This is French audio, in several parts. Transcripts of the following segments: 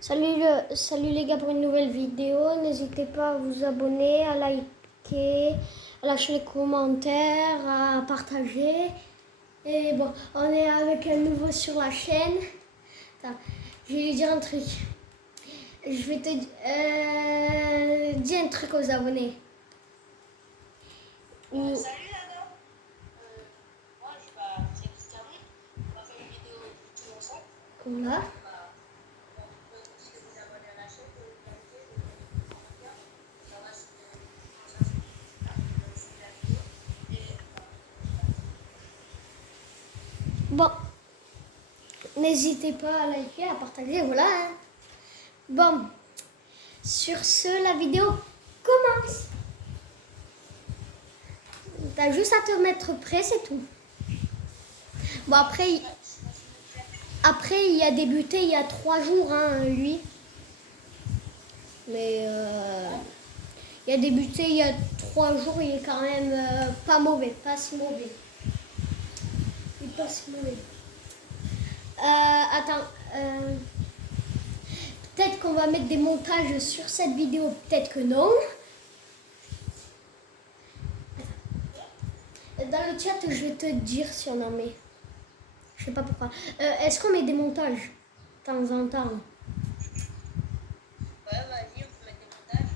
Salut les gars pour une nouvelle vidéo. N'hésitez pas à vous abonner, à liker, à lâcher les commentaires, à partager. Et bon, on est avec un nouveau sur la chaîne. Attends, je vais lui dire un truc. Je vais te dire un truc aux abonnés. Salut Nana. Moi c'est Christian. On va faire une vidéo tout ensemble. Voilà. On peut aussi vous abonner à la chaîne, de liker, de commentaire. Ça va sur la vidéo. Et Bon, n'hésitez pas à liker, à partager, voilà. Hein. Bon, sur ce, la vidéo commence. T'as juste à te mettre prêt, c'est tout. Bon, après il a débuté il y a 3 jours, hein, lui. Mais il a débuté il y a 3 jours, il est quand même pas mauvais, pas si mauvais. Il est pas si mauvais. Attends, peut-être qu'on va mettre des montages sur cette vidéo, peut-être que non. Dans le chat, je vais te dire si on en met. Je sais pas pourquoi. Est-ce qu'on met des montages de temps en temps? ouais, vas-y, on peut mettre des montages.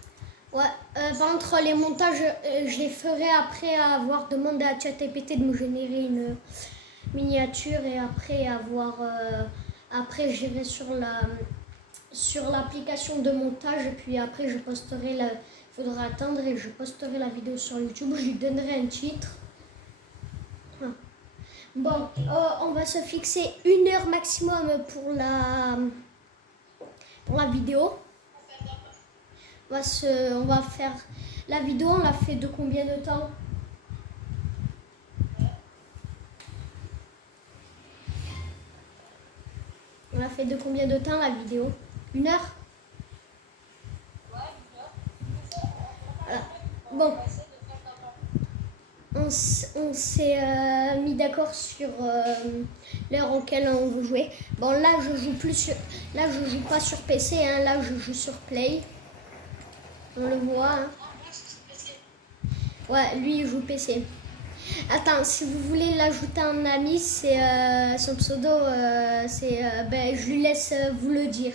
Ouais, par contre, les montages, je les ferai après avoir demandé à ChatGPT de me générer une miniature et après après j'irai sur l'application de montage et puis après je posterai il faudra attendre et je posterai la vidéo sur YouTube, je lui donnerai un titre. Bon, on va se fixer 1 heure maximum pour la vidéo. On va faire la vidéo, on l'a fait de combien de temps? On l'a fait de combien de temps la vidéo? 1 heure? Voilà. Bon. On s'est mis d'accord sur l'heure auquel on veut jouer. Bon, là je joue pas sur PC, hein, là je joue sur Play. On le voit. Hein. Ouais, lui il joue PC. Attends, si vous voulez l'ajouter en ami, c'est son pseudo, je lui laisse vous le dire.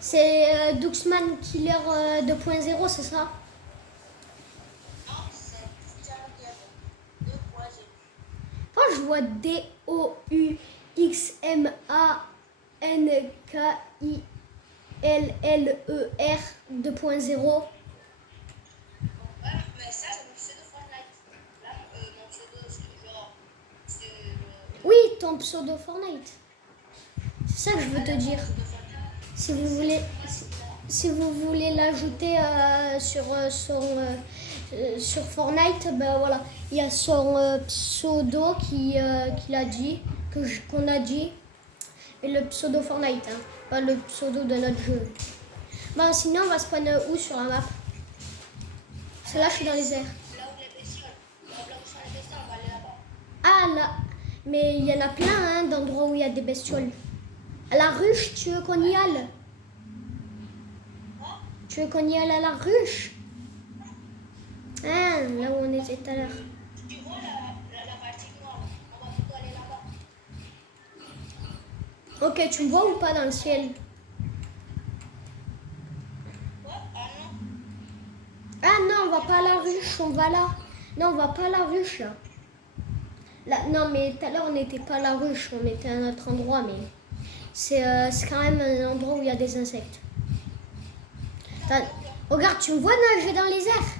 C'est Duxman Killer 2.0, c'est ça? Non, c'est Christian 2.0. Oh, je vois DOUXMANKILLER 2.0. Ouais, mais ça, c'est mon pseudo Fortnite. Là, mon pseudo, c'est genre. Oui, ton pseudo Fortnite. C'est ça que je veux te dire. Si vous voulez l'ajouter sur Fortnite, ben voilà, il y a son pseudo qu'il a dit, qu'on a dit, et le pseudo Fortnite, hein, pas le pseudo de notre jeu. Bon, sinon on va spawn où sur la map? Parce que là je suis dans les airs. Là où les bestioles. Là où sont les bestioles, on va aller là-bas. Ah là, mais il y en a plein hein, d'endroits où il y a des bestioles. À la ruche, tu veux qu'on y aille? Tu veux qu'on y aille à la ruche? Ah, là où on était tout à l'heure. Tu vois la partie noire, on va plutôt aller là-bas. Ok, tu me vois ou pas dans le ciel? Ouais, ah non. Ah non, on va pas à la ruche, on va là. Non, on va pas à la ruche là. Non, mais tout à l'heure on n'était pas à la ruche, on était à un autre endroit, mais c'est quand même un endroit où il y a des insectes. Attends, regarde, tu me vois nager dans les airs?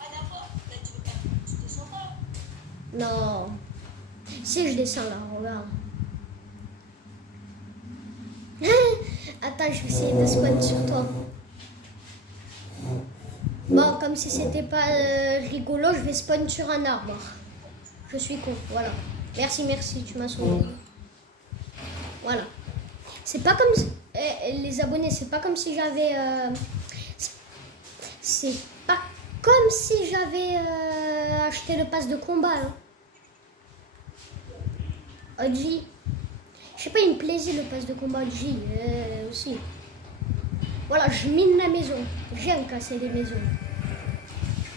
Ah d'accord, mais tu descends pas. Non. Si je descends là, regarde. Attends, je vais essayer de spawn sur toi. Bon, comme si c'était pas rigolo, je vais spawn sur un arbre. Je suis con, voilà. Merci, tu m'as sauvé. Voilà. C'est pas comme les abonnés, c'est pas comme si j'avais c'est pas comme si j'avais acheté le pass de combat. Hein. OG. Je sais pas, il me plaisait le pass de combat OG aussi. Voilà, je mine la maison. J'aime casser des maisons.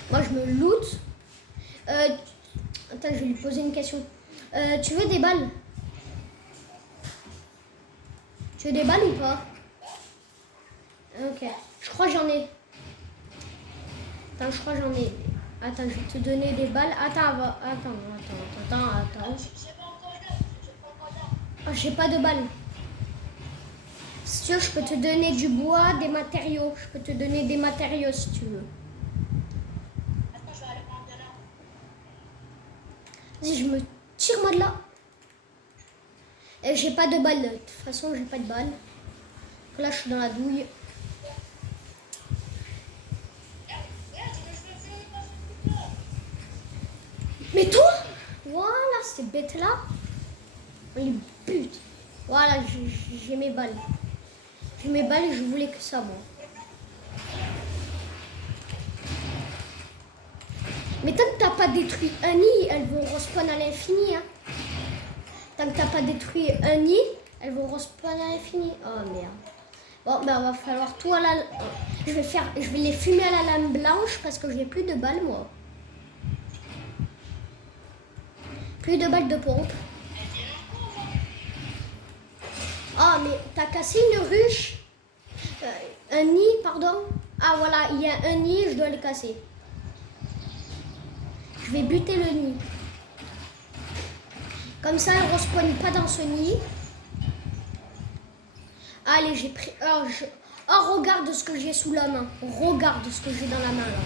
Moi, je me loot. Attends, je vais lui poser une question. Tu veux des balles? Tu veux des balles ou pas? Ok. Je crois que j'en ai. Attends, je crois que j'en ai. Attends, je vais te donner des balles. Attends. J'ai pas encore là. J'ai pas encore là. Ah, j'ai pas de balles. Si tu veux, je peux te donner du bois, des matériaux. Je peux te donner des matériaux si tu veux. Attends, je vais aller prendre de là. Vas-y, je me tire moi de là. Et j'ai pas de balles. De toute façon, j'ai pas de balles. Là, je suis dans la douille. Mais toi, voilà, ces bêtes-là, on les bute. Voilà, j'ai mes balles. J'ai mes balles et je voulais que ça, moi. Mais tant que t'as pas détruit un nid, elles vont respawn à l'infini. Hein. Tant que t'as pas détruit un nid, elles vont respawn à l'infini. Oh merde. Bon, ben on va falloir tout à la... Je vais les fumer à la lame blanche parce que j'ai plus de balles, moi. Plus de balles de pompe. Ah, mais t'as cassé une ruche. Un nid, pardon. Ah, voilà, il y a un nid, je dois le casser. Je vais buter le nid. Comme ça, elle ne respawn pas dans ce nid. Allez, j'ai pris... Oh, regarde ce que j'ai sous la main. Regarde ce que j'ai dans la main, là.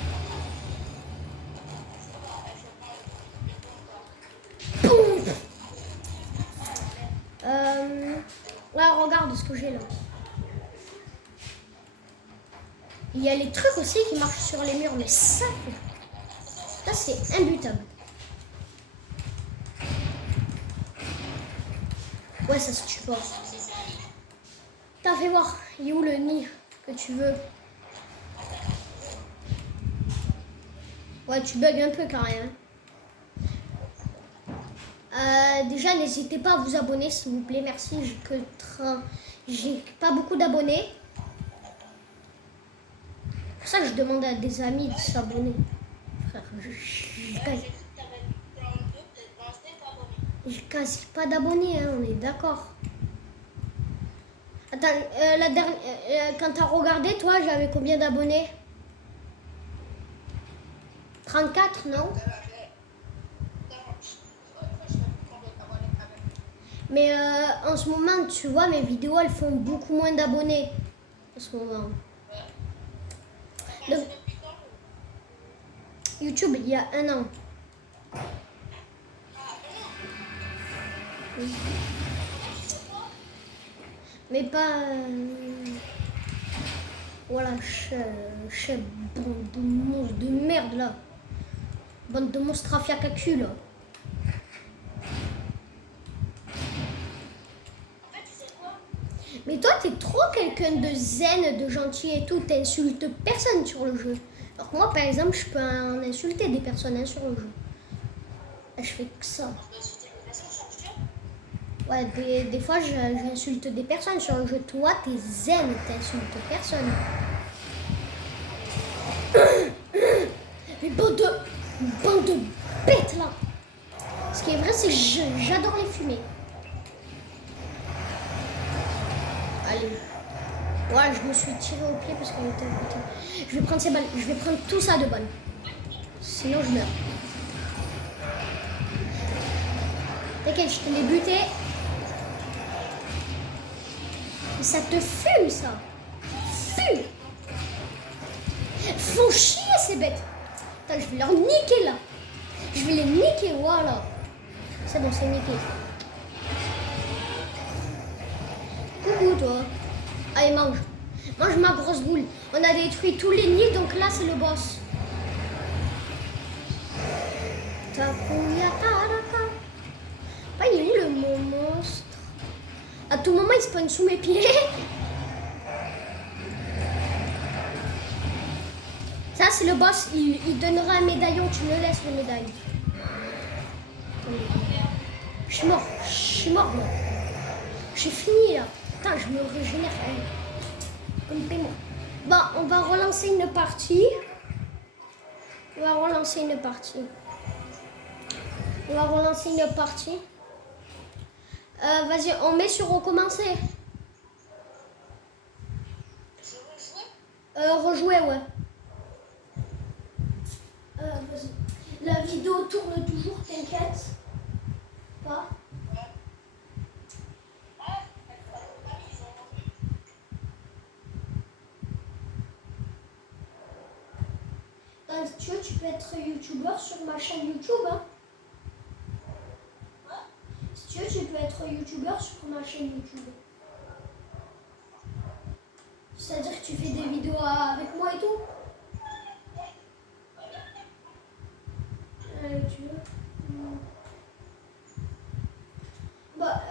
Boum. Ouais, regarde ce que j'ai là. Il y a les trucs aussi qui marchent sur les murs, mais ça c'est imbutable. Ouais, ça se tue pas. T'as fait voir, il est où le nid que tu veux? Ouais, tu bugs un peu quand même. Déjà, n'hésitez pas à vous abonner, s'il vous plaît. Merci, j'ai pas beaucoup d'abonnés. C'est pour ça que je demande à des amis de s'abonner. Frère, j'ai quasi pas d'abonnés, hein, on est d'accord. Attends, la dernière, quand t'as regardé, toi, j'avais combien d'abonnés? 34, non? Mais en ce moment, tu vois, mes vidéos, elles font beaucoup moins d'abonnés. En ce moment. Donc, YouTube, il y a 1 an. Mais pas... Voilà, chef, bande de monstres de merde, là. Bande de monstres à fiacacu, là. Mais toi, t'es trop quelqu'un de zen, de gentil et tout. T'insultes personne sur le jeu. Alors que moi, par exemple, je peux en insulter des personnes hein, sur le jeu. Et je fais que ça. Ouais, des fois, j'insulte des personnes sur le jeu. Toi, t'es zen, t'insultes personne. Mais bande de bêtes, là. Ce qui est vrai, c'est que j'adore les fumer. Allez. Ouais, je me suis tiré au pied parce qu'elle était à côté. Je vais prendre ces balles. Je vais prendre tout ça de balles. Sinon, je meurs. T'inquiète, je te l'ai buté. Mais ça te fume, ça. Fume. Font chier, ces bêtes. Attends, je vais leur niquer, là. Je vais les niquer, voilà. C'est bon, c'est niqué. Coucou, toi. Allez, mange. Mange ma grosse boule. On a détruit tous les nids, donc là, c'est le boss. Takuya Taraka. Ah, il est où le monstre? À tout moment, il spawn sous mes pieds. Ça, c'est le boss. Il donnera un médaillon. Tu me laisses le médaillon. Je suis mort. suis mort là. J'ai fini là. Putain, je me régénère. Comme paiement. Bon, on va relancer une partie. On va relancer une partie. Vas-y, on met sur recommencer. Rejouer, ouais. Vas-y. La vidéo tourne toujours, t'inquiète. Pas. Si tu veux, tu peux être youtubeur sur ma chaîne YouTube. Hein. Si tu veux, tu peux être youtubeur sur ma chaîne YouTube. C'est-à-dire que tu fais des vidéos avec moi et tout. Tu veux bah,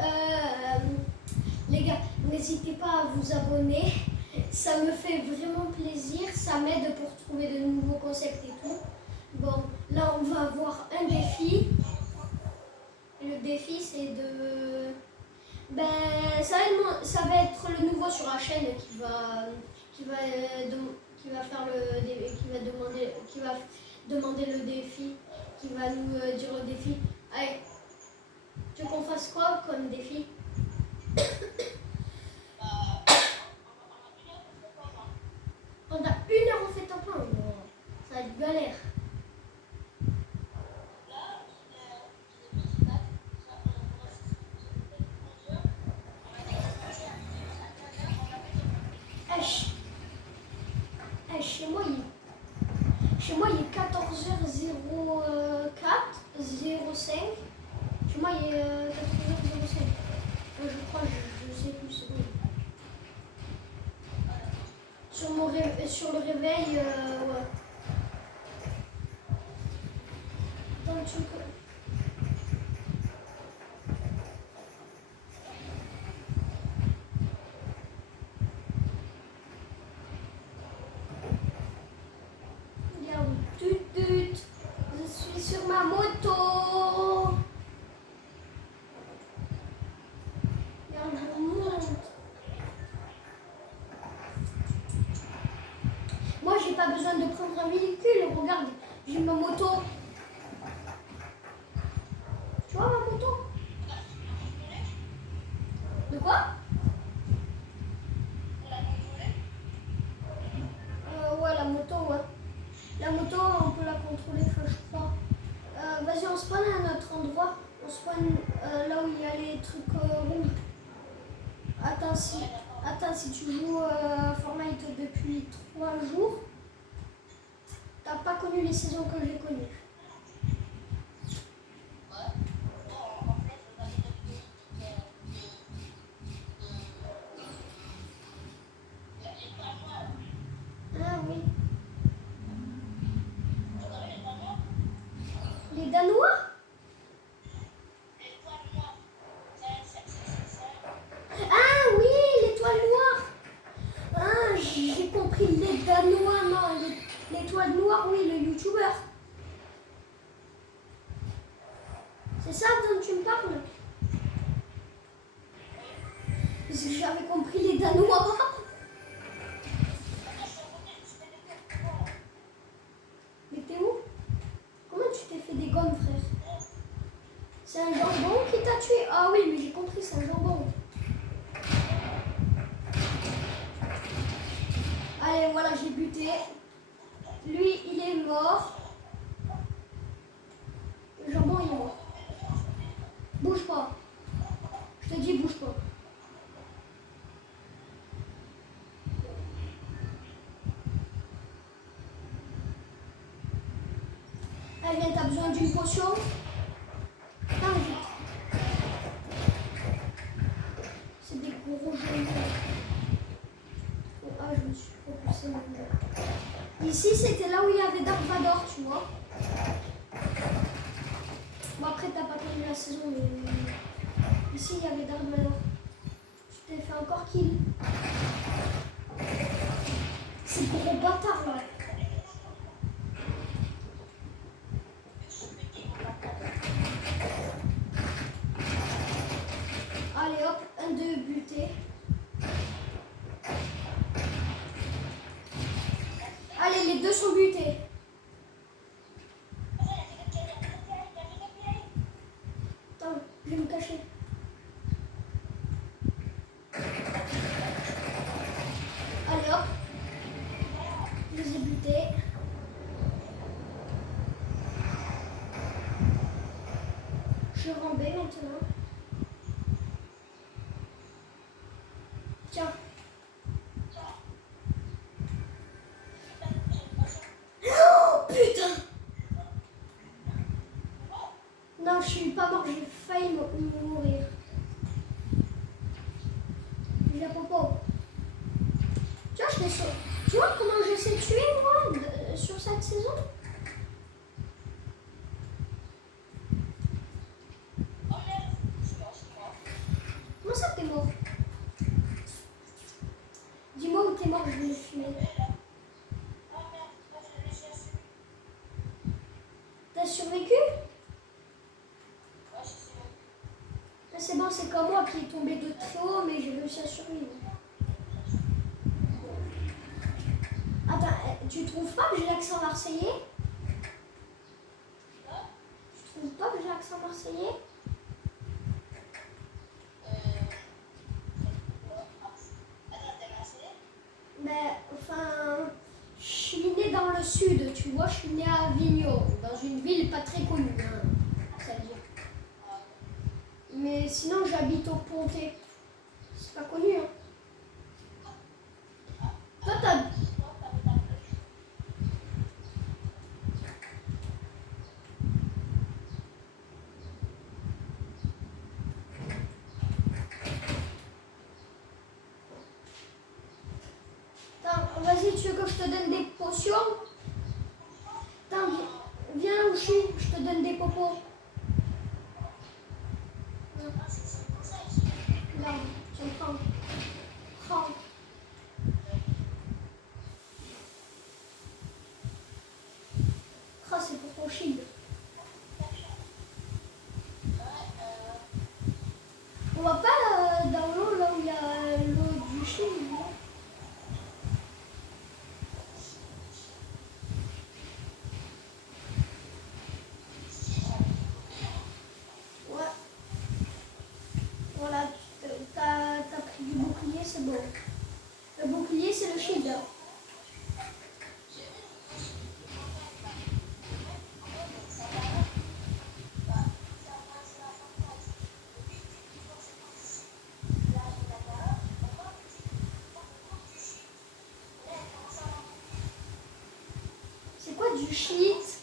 les gars, n'hésitez pas à vous abonner. Ça me fait vraiment plaisir. Ça m'aide pour trouver de nouveaux concepts et tout. Bon, là, on va avoir un défi. Le défi, c'est de... Ben, ça va être le nouveau sur la chaîne qui va faire qui va demander le défi, qui va nous dire le défi. Allez, tu veux qu'on fasse quoi comme défi? On a 1 heure en fait en plein. Ça va être galère. Chez moi, il est 14h04, 05. Chez moi, il est 14h05. Je crois, je sais plus, c'est bon. Sur le réveil, ouais. Dans le truc. Je suis sur ma moto. Regarde, je monte. Moi, j'ai pas besoin de prendre un véhicule. Regarde, j'ai ma moto. Tu vois ma moto? De quoi? Ouais, la moto, ouais. La moto, on peut la contrôler, je crois. Vas-y, on spawn à un autre endroit. On spawn là où il y a les trucs rouges. Attends, si tu joues Fortnite depuis 3 jours, t'as pas connu les saisons que j'ai connues. Ah oui. Les Danois? Ah oui, l'étoile noire. Ah, j'ai compris, les Danois, non, l'étoile noire, oui, le youtubeur. C'est ça dont tu me parles? Parce que j'avais compris les Danois. Mais t'es où? Comment tu t'es fait des gommes, frère? C'est un jambon qui t'a tué? Ah oui, mais j'ai compris, c'est un jambon. Allez, voilà, j'ai buté. Lui, il est mort. Le jambon, il est mort. Bouge pas. Je te dis, bouge pas. Allez, viens, t'as besoin d'une potion? Viens, vite. C'est des gros jambons. Ah, je me suis propulsée maintenant. Ici, c'était là où il y avait Dark Vador, tu vois. Bon, après, t'as pas connu la saison, mais ici, il y avait Dark Vador. Je t'ai fait encore kill. C'est gros bâtard, là. Je vais me cacher. Allez hop. Je les ai butés. Je vais ramper maintenant. Tiens. Oh putain! Non, je suis pas mort, j'ai failli mourir. J'ai popo. Tu vois, tu vois comment je sais tuer moi sur cette saison? Comment ça t'es mort? Dis-moi où t'es mort, je vais le fumer. T'as survécu? Ah, c'est bon, c'est comme moi qui est tombé de très haut, mais j'ai réussi à survivre. Attends, tu trouves pas que j'ai l'accent marseillais? Tu trouves pas que j'ai l'accent marseillais? Mais, enfin, je suis née dans le sud, tu vois, je suis née à Avignon, dans une ville pas très connue, hein, c'est-à-dire. Mais sinon, j'habite au Pontet. C'est pas connu, hein. Toi, t'as... Attends, vas-y, tu veux que je te donne des potions? Attends, viens là où je suis, je te donne des popos. Regarde, tiens, prends. Prends. Ah, c'est pour ton shield. On va pas dans l'eau, là où il y a l'eau du shield, là. Ouais. Voilà, t'as pris du bouclier, c'est bon. Le bouclier, c'est le shield. C'est quoi du shit?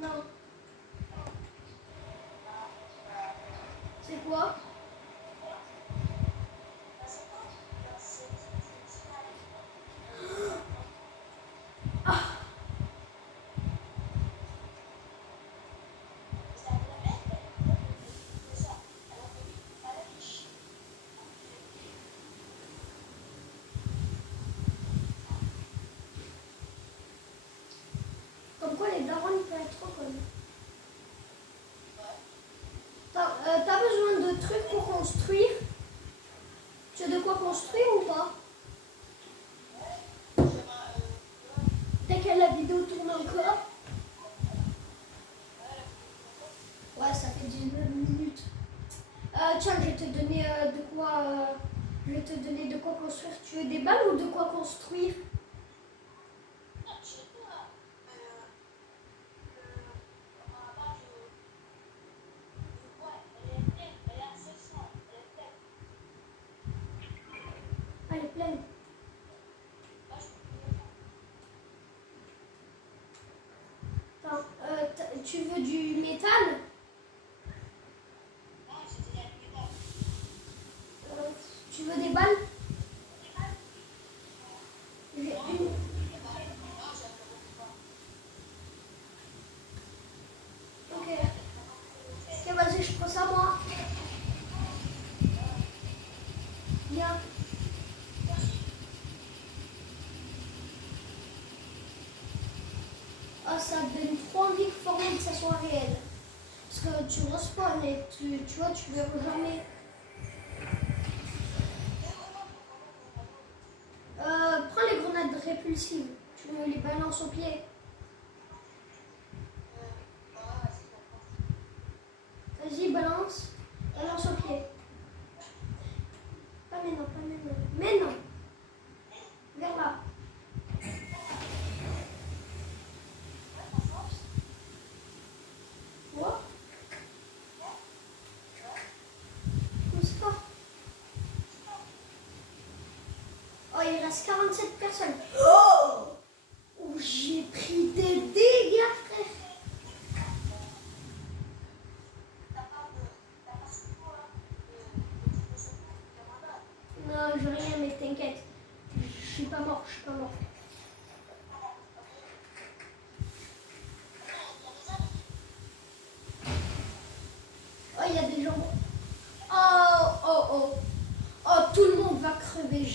Non. C'est quoi? Comme quoi les darons ils peuvent être trop connus. T'as besoin de trucs pour construire? Tu as de quoi construire ou pas? Dès que la vidéo tourne encore? Ouais, ça fait 19 minutes. Tiens, je vais te donner de quoi. Je vais te donner de quoi construire. Tu veux des balles ou de quoi construire? Ah, elle est pleine. Attends, tu veux du métal? Tu veux des balles? J'ai une. Ok. Ok, vas-y, je prends ça moi. Viens. Ah, ça donne trop envie de former que ça soit réel. Parce que tu respawns et tu vois, tu verras jamais. Prends les grenades répulsives. Tu me les balances au pied. reste 47 personnes. Oh, oh, j'ai pris des dégâts, frère. Non, je rien, mais t'inquiète. Je suis pas mort, je suis pas mort. Oh, il y a des gens. Oh, oh, oh. Oh, tout le monde va crever.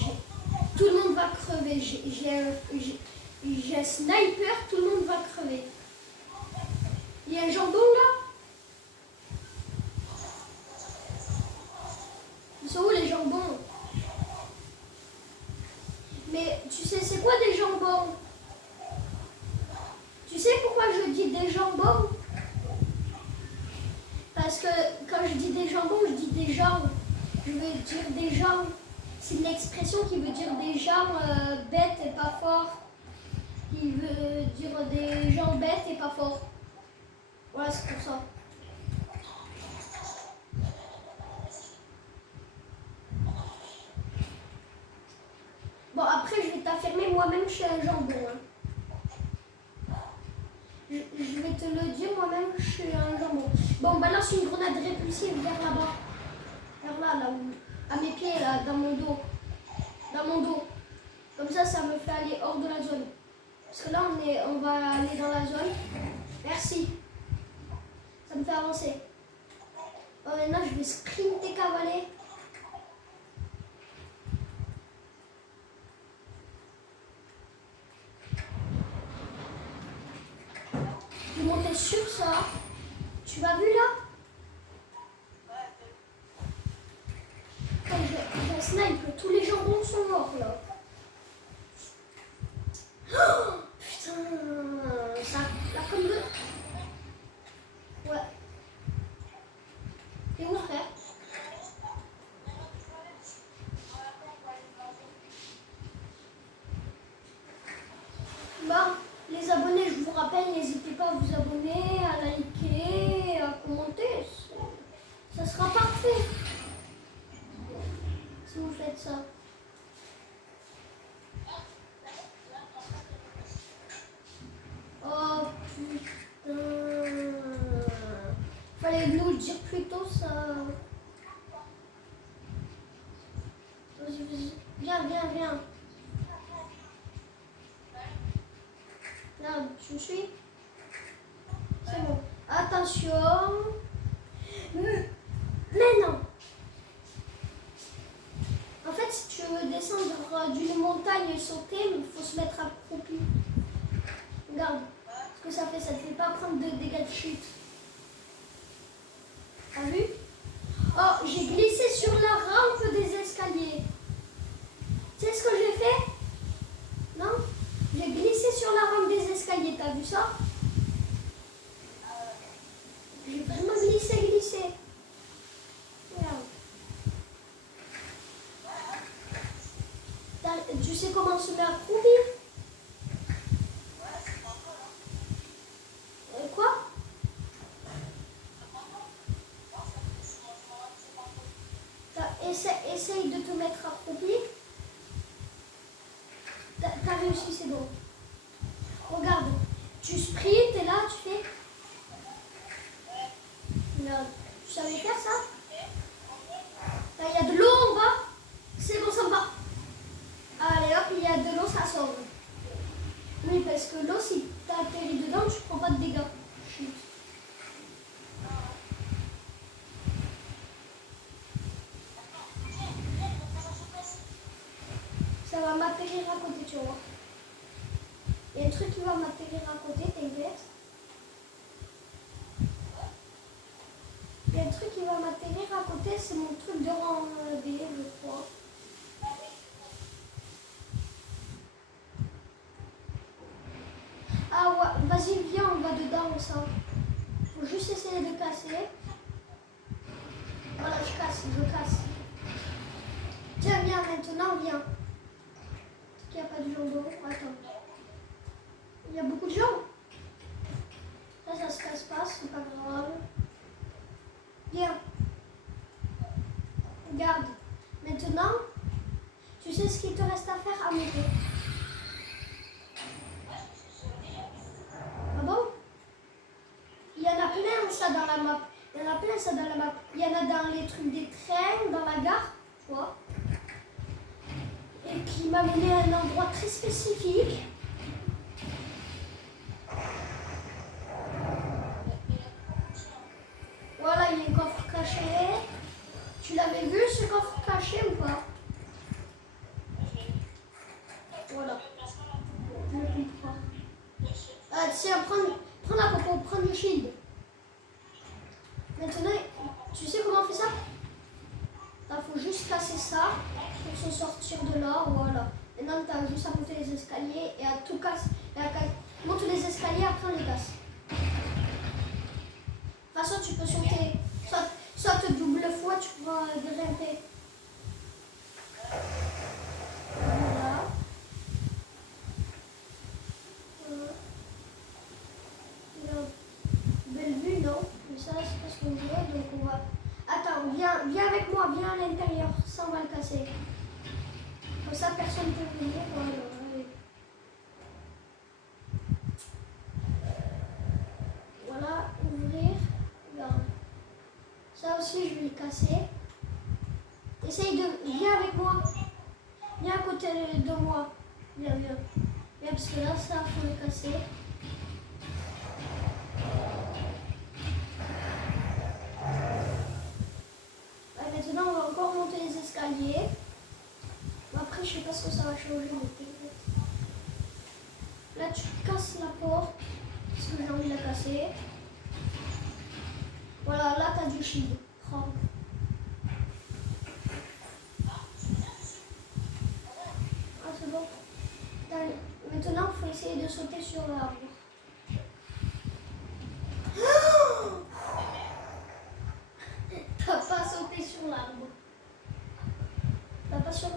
Tout le monde va crever. J'ai un sniper, tout le monde va crever. Il y a un jambon là? Ils sont où les jambons? Mais tu sais, c'est quoi des jambons? Tu sais pourquoi je dis des jambons? Parce que quand je dis des jambons, je dis des gens. Je veux dire des gens. C'est une expression qui veut dire des gens bêtes et pas forts. Qui veut dire des gens bêtes et pas forts. Voilà, c'est pour ça. Bon, après, je vais t'affirmer, moi-même, je suis un jambon. Hein. Je vais te le dire, moi-même, je suis un jambon. Bon, on balance une grenade répulsive vers là-bas. Vers là où, à mes pieds, là, dans mon dos. Dans mon dos. Comme ça me fait aller hors de la zone. Parce que là, on va aller dans la zone. Merci. Ça me fait avancer. Bon, maintenant, je vais sprinter cavaler. Je vais monter sur ça. Tu m'as vu là? Je snipe. Tous les jambons sont morts là. Oh, putain, ça là comme deux. Ouais. T'es où, frère? Bah, les abonnés, je vous rappelle, n'hésitez pas à vous abonner, à liker, à commenter. Ça sera parfait si vous faites ça. Oh putain. Fallait nous le dire plus tôt, ça. Viens. Là, tu me suis? C'est bon. Attention. Mais non. En fait, si tu veux descendre d'une montagne et sauter, il faut se mettre accroupi. Regarde ce que ça fait. Ça ne te fait pas prendre de dégâts de chute. T'as vu? Oh, j'ai glissé sur la rampe des escaliers. Tu sais ce que j'ai fait? Non? J'ai glissé sur la rampe des escaliers. T'as vu ça? J'ai vraiment glissé. Regarde. Tu sais comment se met accroupi? Quoi? Essaye de te mettre accroupi. T'as réussi, c'est bon. Regarde, tu sprints et là tu fais. Regarde, tu savais faire ça? Là, il y a de l'eau en bas. C'est bon, ça me va. Allez hop, il y a de l'eau, ça sauve. Oui, parce que l'eau, si t'atterris dedans, tu prends pas de dégâts. Chut. Ça va m'atterrir à côté, tu vois. Il y a un truc qui va m'atterrir à côté, t'inquiète. Il y a un truc qui va m'atterrir à côté, c'est mon truc de rang B, je crois. Ah ouais, vas-y, viens, on va dedans, ça. Faut juste essayer de casser. Voilà, je casse. Tiens, viens maintenant, viens. Il n'y a pas de jambon. Attends. Il y a beaucoup de gens. Ça se casse pas, c'est pas grave. Viens. Regarde. Maintenant, tu sais ce qu'il te reste à faire? à monter. Ah bon? Il y en a plein ça dans la map. Il y en a plein ça dans la map. Il y en a dans les trucs des trains, dans la gare, tu vois. Et puis il m'a mené à un endroit très spécifique. Voilà, il y a un coffre caché. Tu l'avais vu ce coffre caché ou pas? Voilà. Je le comprends. Tiens, prends la popo, prends le shield. Maintenant, tu sais comment on fait ça? Il faut juste casser ça pour se sortir de là. Voilà. Maintenant, tu as juste à monter les escaliers et à tout casser. Monte les escaliers, après on les casse. De toute façon, tu peux sauter. Soit double fois, tu pourras grimper. Voilà. Belle vue, non? Mais ça, c'est pas ce qu'on veut, donc on va... Attends, viens avec moi, viens à l'intérieur. Ça, on va le casser. Comme ça, personne ne peut venir. Voilà, allez. Voilà, ouvrir. Regarde. Ça aussi, je vais le casser. Essaye de... Viens avec moi. Viens à côté de moi. Viens. Viens, parce que là, ça, il faut le casser. Maintenant, on va encore monter les escaliers. Après, je sais pas ce que ça va changer. Là, tu casses la porte. Parce que j'ai envie de la casser. Voilà, là, tu as du shield. Prends. Ah, c'est bon. Maintenant, il faut essayer de sauter sur l'arbre. T'as pas sauté sur l'arbre. T'as pas sauté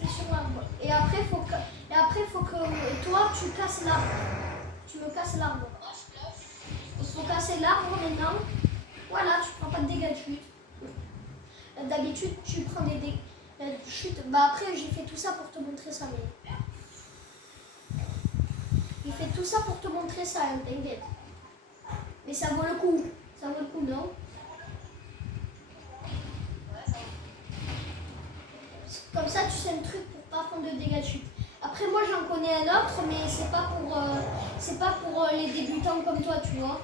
sur l'arbre. Et après, faut que toi, tu casses l'arbre. Tu me casses l'arbre. Il faut casser l'arbre maintenant. Voilà, tu prends pas de dégâts de chute. D'habitude, tu prends des dégâts de chute. Bah après, j'ai fait tout ça pour te montrer ça. Mais... Il fait tout ça pour te montrer ça, hein, t'inquiète. Mais ça vaut le coup. Ça vaut le coup, non? Comme ça, tu sais un truc pour pas prendre de dégâts de chute. Après, moi, j'en connais un autre, mais c'est pas pour les débutants comme toi, tu vois.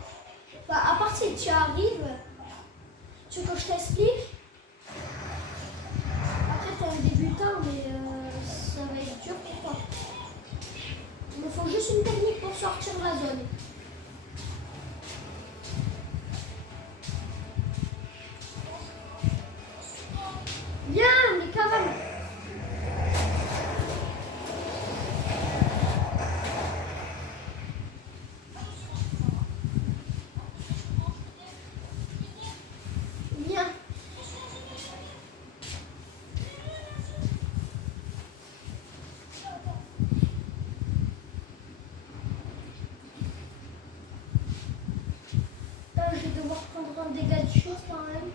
Enfin, à part si tu arrives, tu veux que je t'explique? Après, t'es un débutant, mais ça va être dur pour toi. Il me faut juste une technique pour sortir de la zone. Viens, mais quand même. Viens. Là, je vais devoir prendre un dégât de chute quand même.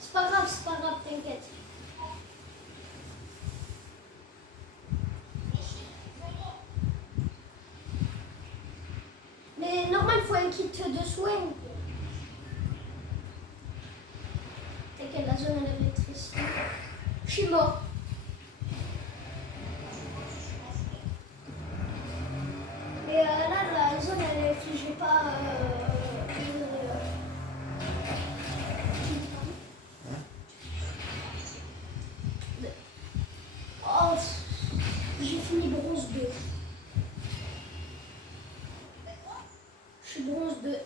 C'est pas grave, t'inquiète. Mais normal, il faut un kit de soins. T'inquiète, la zone elle est rétrécie. Je suis mort. Et là, la zone elle est figée pas. Oh, j'ai fini bronze 2. Je suis bronze 2.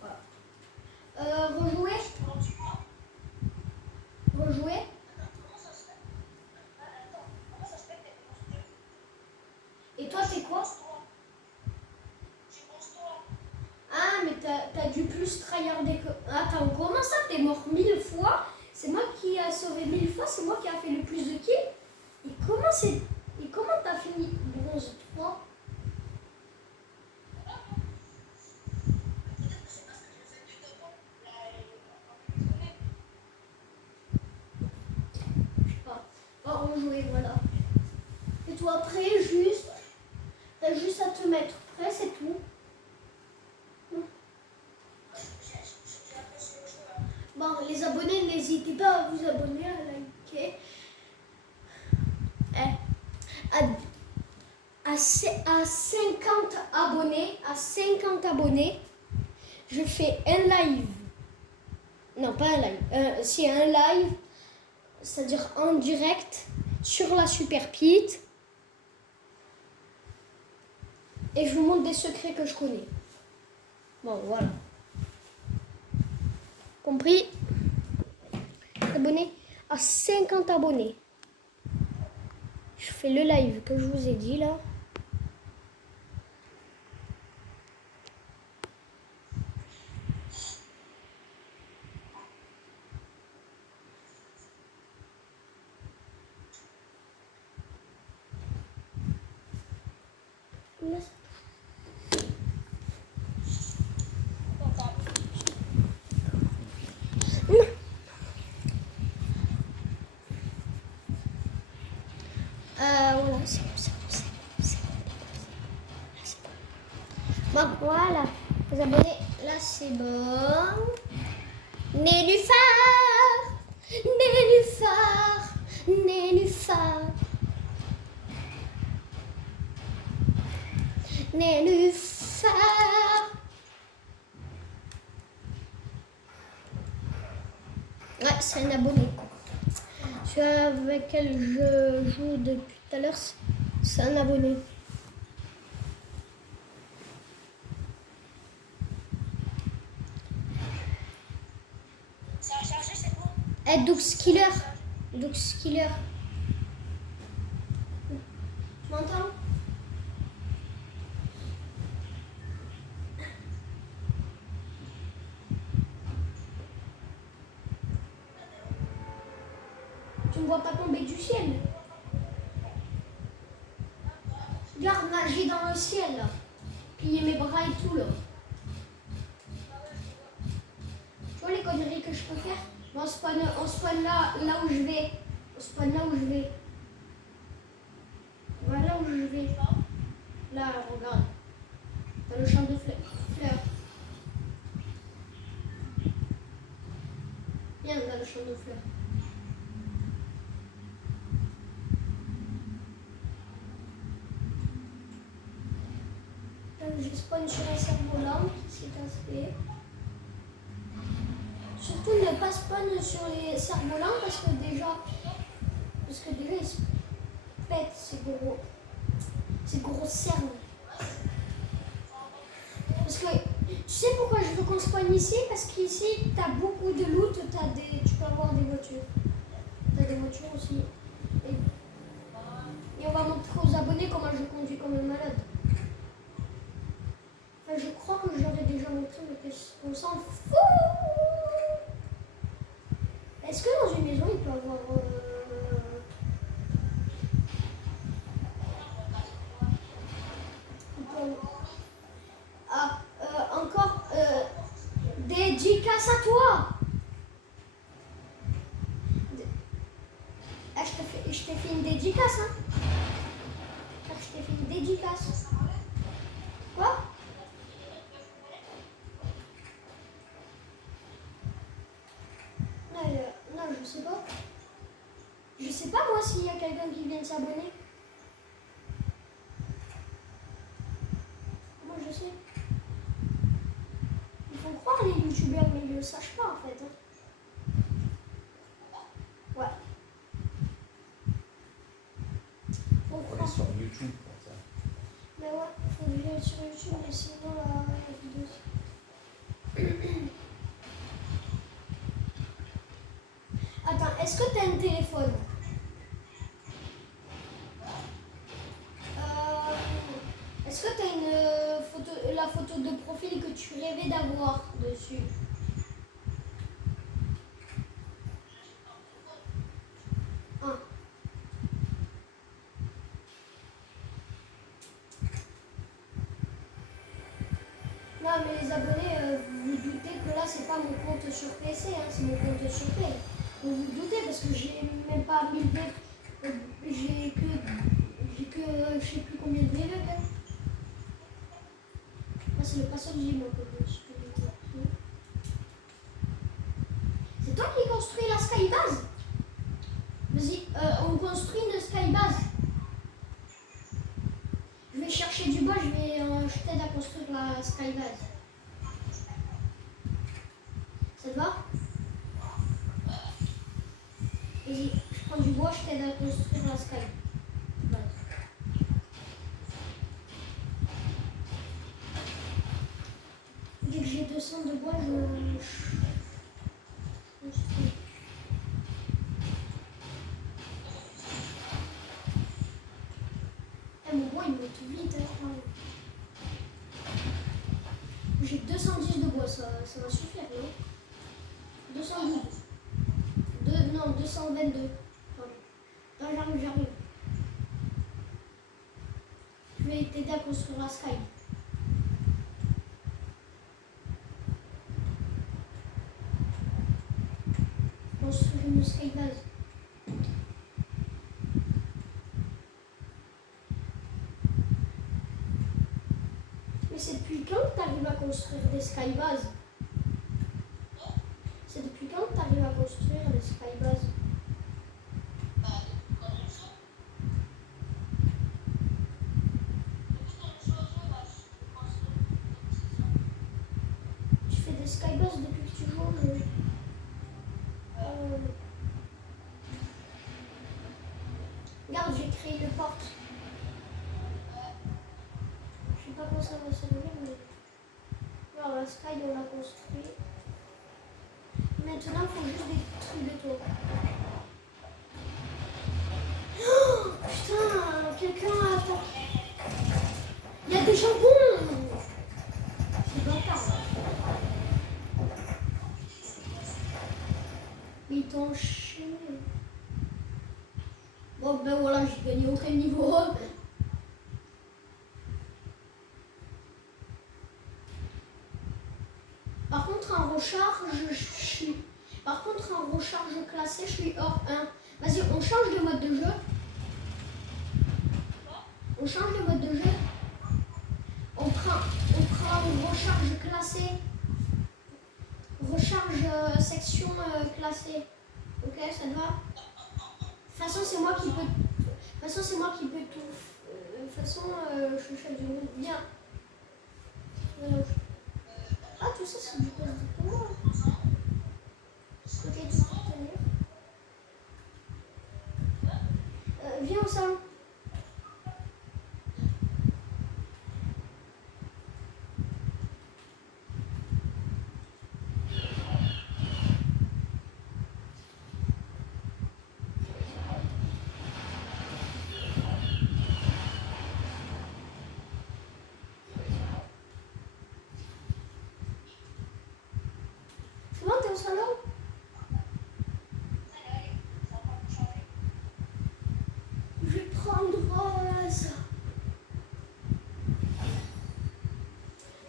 Voilà. Rejouer. Rejouer. Et toi, t'es quoi? Ah, mais t'as dû plus tryharder que... Attends, comment ça? T'es mort 1000 fois? C'est moi qui a sauvé 1000 fois? C'est moi qui a fait le plus de kills? Et comment t'as fini bronze 3? en jouer, voilà. Et toi après, t'as juste à te mettre prêt, c'est tout. Bon, les abonnés, n'hésitez pas à vous abonner, à liker. À 50 abonnés, je fais un live. Non, pas un live. C'est un live, c'est-à-dire en direct sur la Super Pete. Et je vous montre des secrets que je connais. Bon, voilà. Compris? Abonnés à 50 abonnés. Je fais le live que je vous ai dit là. Voilà, c'est bon. Bon, voilà, les abonnés, là c'est bon. Nénuphar, Nénuphar, Nénuphar, Nénuphar. Ouais, c'est un abonné. Celui avec lequel je joue depuis tout à l'heure, c'est un abonné. Ça a chargé, c'est bon. Dux Killer. Dux Killer. Tu m'entends? Tu me vois pas tomber du ciel? Regarde, nager dans le ciel là. Plier mes bras et tout là. Tu vois les conneries que je peux faire? On spawn là où je vais. On spawn là où je vais. Voilà là où je vais. Là, regarde. Dans le champ de fleurs. Viens dans le champ de fleurs. Je spawn sur un cerf-volant, c'est aspect. Surtout ne pas spawn sur les cerfs-volants parce que déjà ils se pètent ces gros cerfs. Parce que tu sais pourquoi je veux qu'on spawn ici? Parce qu'ici t'as beaucoup de loot, tu peux avoir des voitures. T'as des voitures aussi. Et on va montrer aux abonnés comment je conduis comme un malade. Je crois que je l'aurais déjà montré, mais on s'en fout. Est-ce que dans une maison, il peut avoir... encore dédicace à toi. Je t'ai fait une dédicace, hein. Je t'ai fait une dédicace. Quoi? Non, je sais pas. Je sais pas moi s'il y a quelqu'un qui vient de s'abonner. Moi je sais. Il faut croire les youtubeurs, mais ils le sachent pas en fait. Ouais. Faut croire. Sur YouTube pour ça. Mais ouais, faut que j'aille sur YouTube, mais sinon la vidéo. Attends, est-ce que t'as un téléphone? Est-ce que t'as la photo de profil que tu rêvais d'avoir dessus? Ah. Non mais les abonnés, vous vous doutez que là c'est pas mon compte sur PC, hein, c'est mon compte sur Play. Vous vous doutez parce que j'ai même pas mis j'ai que je sais plus combien de level. Hein. Ah, c'est le passage du moi que je suis. C'est toi qui construis la skybase? Vas-y, on construit une skybase. Je vais chercher du bois, je t'aide à construire la skybase. Ça te va? Vas-y, je prends du bois, je t'aide à construire la skybase. Dès que j'ai 200 de bois, je construis. Eh, mon bois, il monte vite. Hein. J'ai 210 de bois, ça va suffire, non? 212. Non, 222. Pardon. Non, j'arrive. Je vais t'aider à construire la sky. Construire une skybase. Mais c'est depuis quand que tu arrives à construire des skybases? C'est depuis quand que tu arrives à construire des skybases? Tu fais des skybases depuis que tu joues au jeu. Regarde, j'ai créé une porte. Je sais pas comment ça va servir, mais... Alors, la sky, on l'a construit. Maintenant, il faut juste des trucs de tour. Oh, putain, quelqu'un a attaqué. Il y a des jambons. C'est bâtard. Mais ils t'ont enchaîné. Bon, ben voilà, j'ai gagné aucun niveau. Par contre, en recharge, je suis... Par contre, en recharge classée, je suis hors 1. Vas-y, on change de mode de jeu. On change de mode de jeu. On prend une recharge classée. Recharge section classée. Ok, ça te va? De toute façon, c'est moi qui peux... De toute façon, c'est moi qui peux tout... De toute façon, je suis chef du monde. Bien. Ah, tout ça, c'est du poste de moi. Ok, tu peux tenir. Viens au salon. C'est bon, t'es au salon? Je vais prendre ça.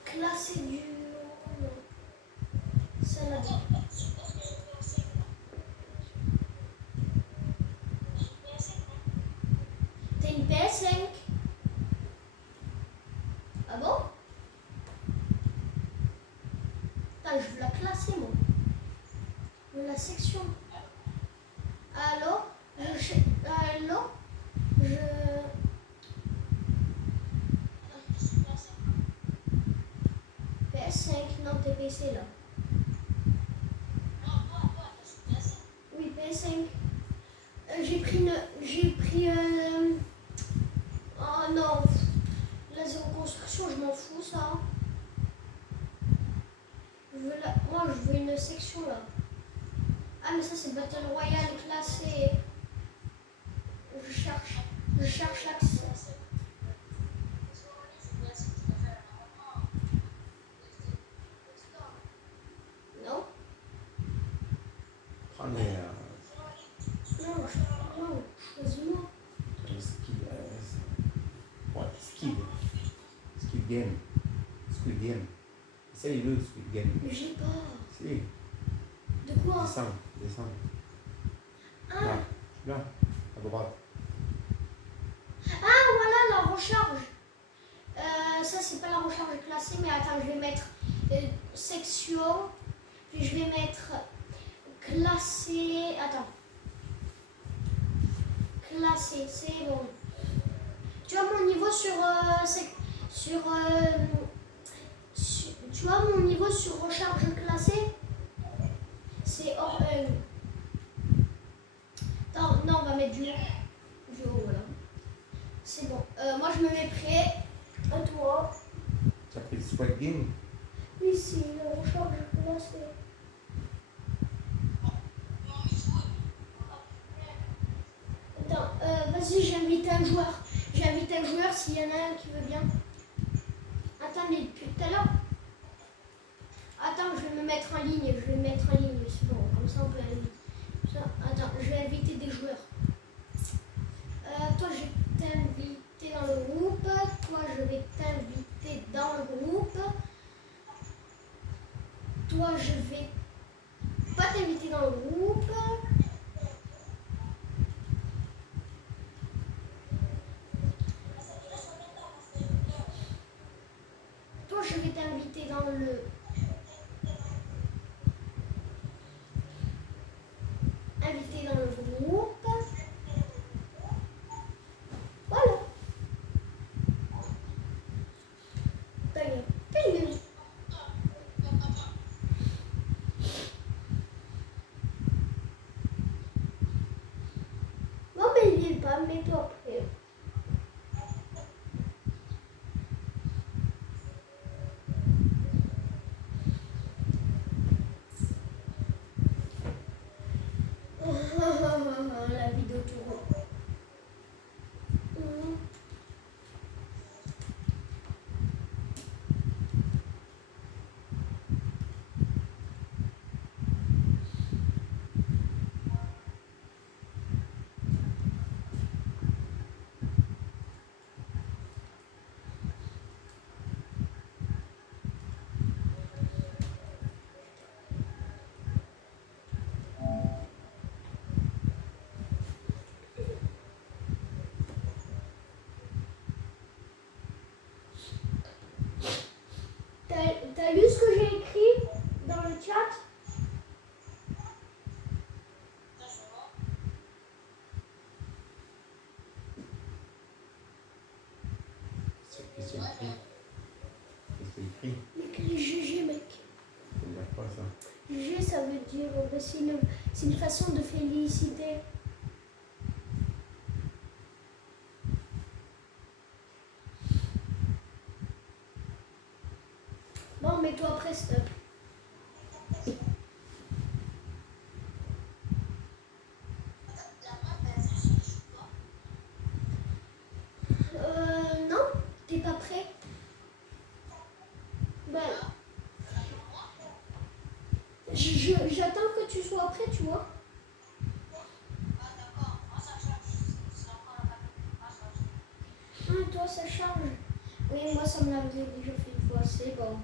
Classer du... Salade. T'as une PS5? Ah bon? Attends, je veux la classer, moi. Je veux la section. Allô? Allô? PS5, non, t'es PC là. Oui, PS5. J'ai pris... Oh non. La zéro construction, je m'en fous, ça. Moi, je veux une section là. Ah, mais ça, c'est Battle Royale classé. Je cherche l'accès. Non? Prends les. Non, choisis-moi. Ouais, Squid Game. Squid Game. Essaye-le, Squid Game. Mais j'ai pas. Si. De quoi? Descends. Ah, Là, à droite. recharge. Ça, c'est pas la recharge classée, mais attends, je vais mettre section. Puis je vais mettre classé. Attends. Classé, c'est bon. Tu vois mon niveau sur. Tu vois mon niveau sur recharge classée? C'est hors. Non, on va mettre du haut, voilà. C'est bon. Moi, je me mets prêt. À toi. Tu as pris le Squid Game? Oui, c'est la recharge classée. Attends, vas-y, j'invite un joueur. J'invite un joueur s'il y en a un qui veut bien. Attendez, depuis tout à l'heure. Attends, je vais me mettre en ligne. C'est bon, comme ça on peut inviter. Attends, je vais inviter des joueurs. Toi, je vais t'inviter dans le groupe. Toi, je vais t'inviter dans le groupe. Toi, je vais pas t'inviter dans le groupe. Toi, je vais t'inviter dans le... Inviter dans le groupe. Voilà. Non, mais il est pas, mets-toi prêt. La vidéo tourne. T'as lu ce que j'ai écrit dans le chat? Qu'est-ce qu'il écrit? Qu'est-ce qu'il écrit? Écrit GG, mec. Ça veut dire quoi ça? GG, ça veut dire... c'est une façon de féliciter. Bon, mets-toi prêt, stop. Non, t'es pas prêt? Ben, j'attends que tu sois prêt, tu vois. Ah, toi, ça charge. Oui, moi, ça me l'avait déjà fait une fois, c'est bon.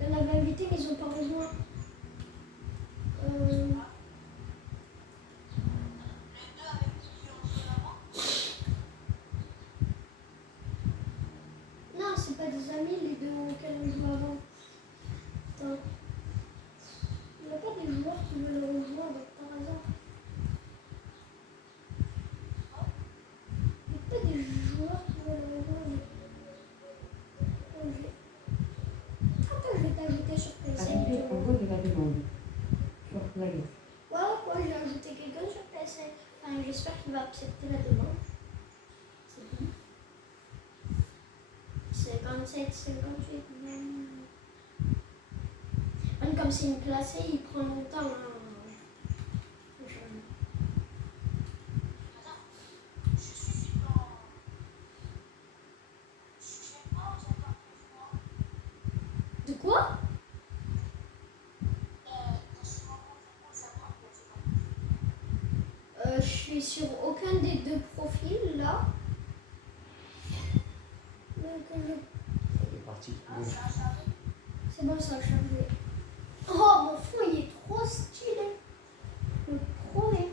On avait invité, mais ils ont pas besoin. Non, c'est pas des amis, les deux auxquels on joue avant. Attends. Il n'y a pas des joueurs qui veulent rejoindre par hasard. Il n'y a pas des joueurs qui veulent rejoindre. Attends, je vais t'ajouter sur PC. Envoie de la demande. Sur la liste. Ouais, moi j'ai ajouté quelqu'un sur PC. Enfin, j'espère qu'il va accepter la demande. C'est bon. 57, 58. Même comme c'est une classée, il prend longtemps. Hein. De quoi? Je suis sur aucun des deux profils là. Elle est partie trouver. C'est bon, ça a chargé. Oh, mon fond, il est trop stylé. Trop bien.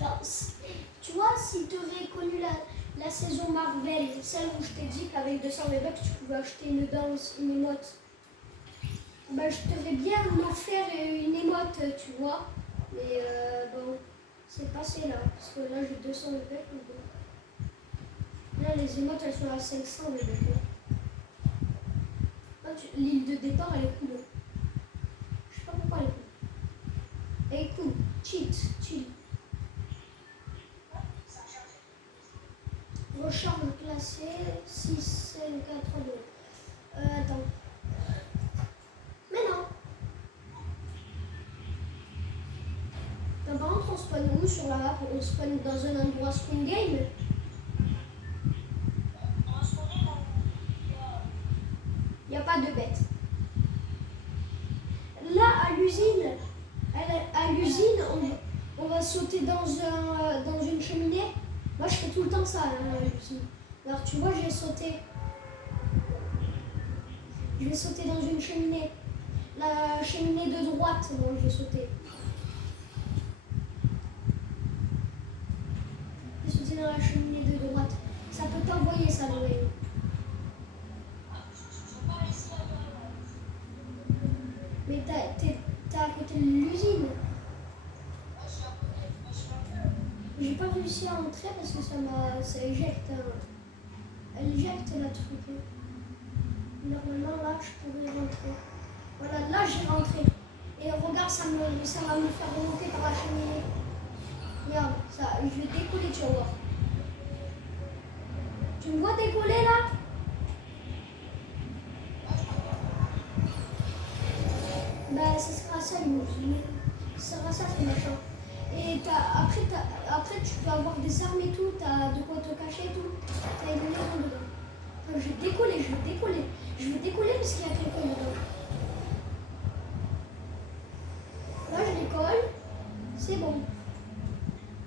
Alors, tu vois, si tu aurais connu la saison Marvel, celle où je t'ai dit qu'avec 200 V-Bucks, tu pouvais acheter une danse, une émote, ben, je t'aurais bien offert une émote, tu vois. Mais bon, c'est passé là, parce que là, j'ai 200 V-Bucks. Bon. Là, les émotes, elles sont à 500 V-Bucks. L'île de départ, elle est cool. Je sais pas pourquoi elle est cool. Elle est cool. Chill. Recharge classée 6, 5, 4, 3, 2. Attends. Mais non. Par contre, on spawn où sur la map? On spawn dans un endroit spawn game. Il n'y a pas de bête. Là, à l'usine, on va sauter dans une cheminée. Moi, je fais tout le temps ça à l'usine. Alors, tu vois, je vais sauter dans une cheminée. La cheminée de droite, moi, je vais sauter. Je vais sauter dans la cheminée de droite. Ça peut t'envoyer ça, Noël. Mais t'es à côté de l'usine. J'ai pas réussi à entrer parce que ça éjecte. Elle éjecte la truc. Normalement là je pourrais rentrer. Voilà, là j'ai rentré. Et regarde, ça va me faire remonter par la cheminée. Regarde, ça, je vais décoller, tu vas voir. Tu me vois décoller là? Ben, ça sera ça, ça sera ça, c'est machin. Et après, tu peux avoir des armes et tout, t'as de quoi te cacher et tout. T'as une maison dedans. Enfin, je vais décoller. Je vais décoller parce qu'il y a quelqu'un dedans. Là, je décolle. C'est bon.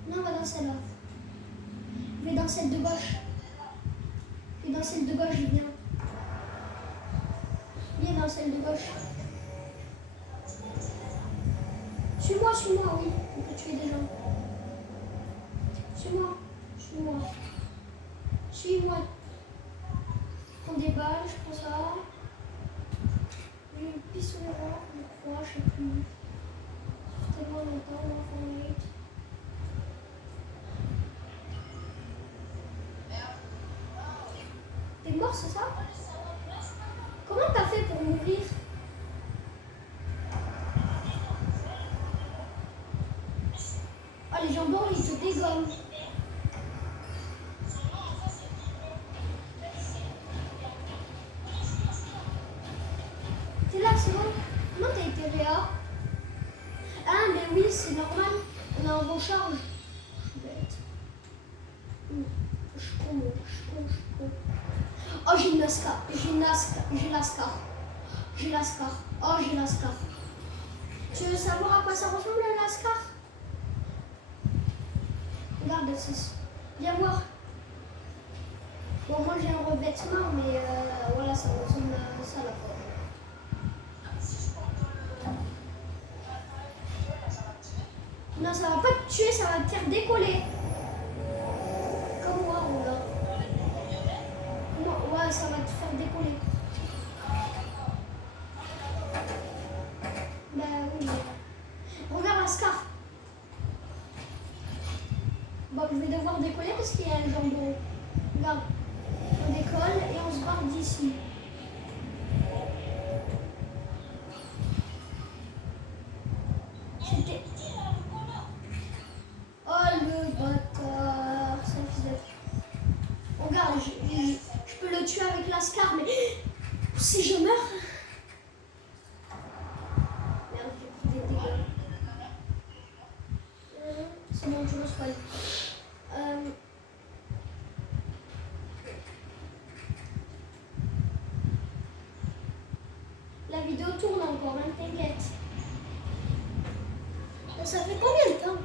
Là, on va dans celle-là. Je vais dans celle de gauche. Et dans celle de gauche, je viens. Viens dans celle de gauche. Suis-moi, oui. On peut tuer des gens. Suis-moi. Suis-moi. Je prends des balles, je prends ça. J'ai une pistolet, je crois, je sais plus. C'est tellement longtemps, là, Fortnite. T'es mort, c'est ça? Comment t'as fait pour mourir? Les jambons, ils te dégomment. T'es là, c'est bon? Comment t'as été réa? Ah, mais oui, c'est normal. On est en recharge. Je suis bête. Je suis con. Oh, j'ai une Lascar. Oh, j'ai Lascar. Tu veux savoir à quoi ça ressemble, la Lascar? Regarde, viens voir. Bon, moi j'ai un revêtement, mais voilà, ça ressemble à ça la fois. Non, ça va pas te tuer, ça va te faire décoller. Comme moi, regarde. Ouais, ça va te faire décoller. Bah oui. Regarde la scarpe. Bon, je vais devoir décoller parce qu'il y a un jambon. Regarde, on décolle et on se barre d'ici. C'était... Oh le bâtard, ça faisait... Regarde, je peux le tuer avec la scar, mais si je meurs... Merde, j'ai pris des dégâts. C'est bon, je respawn. La vidéo tourne encore, hein, t'inquiète. Ça fait combien de temps?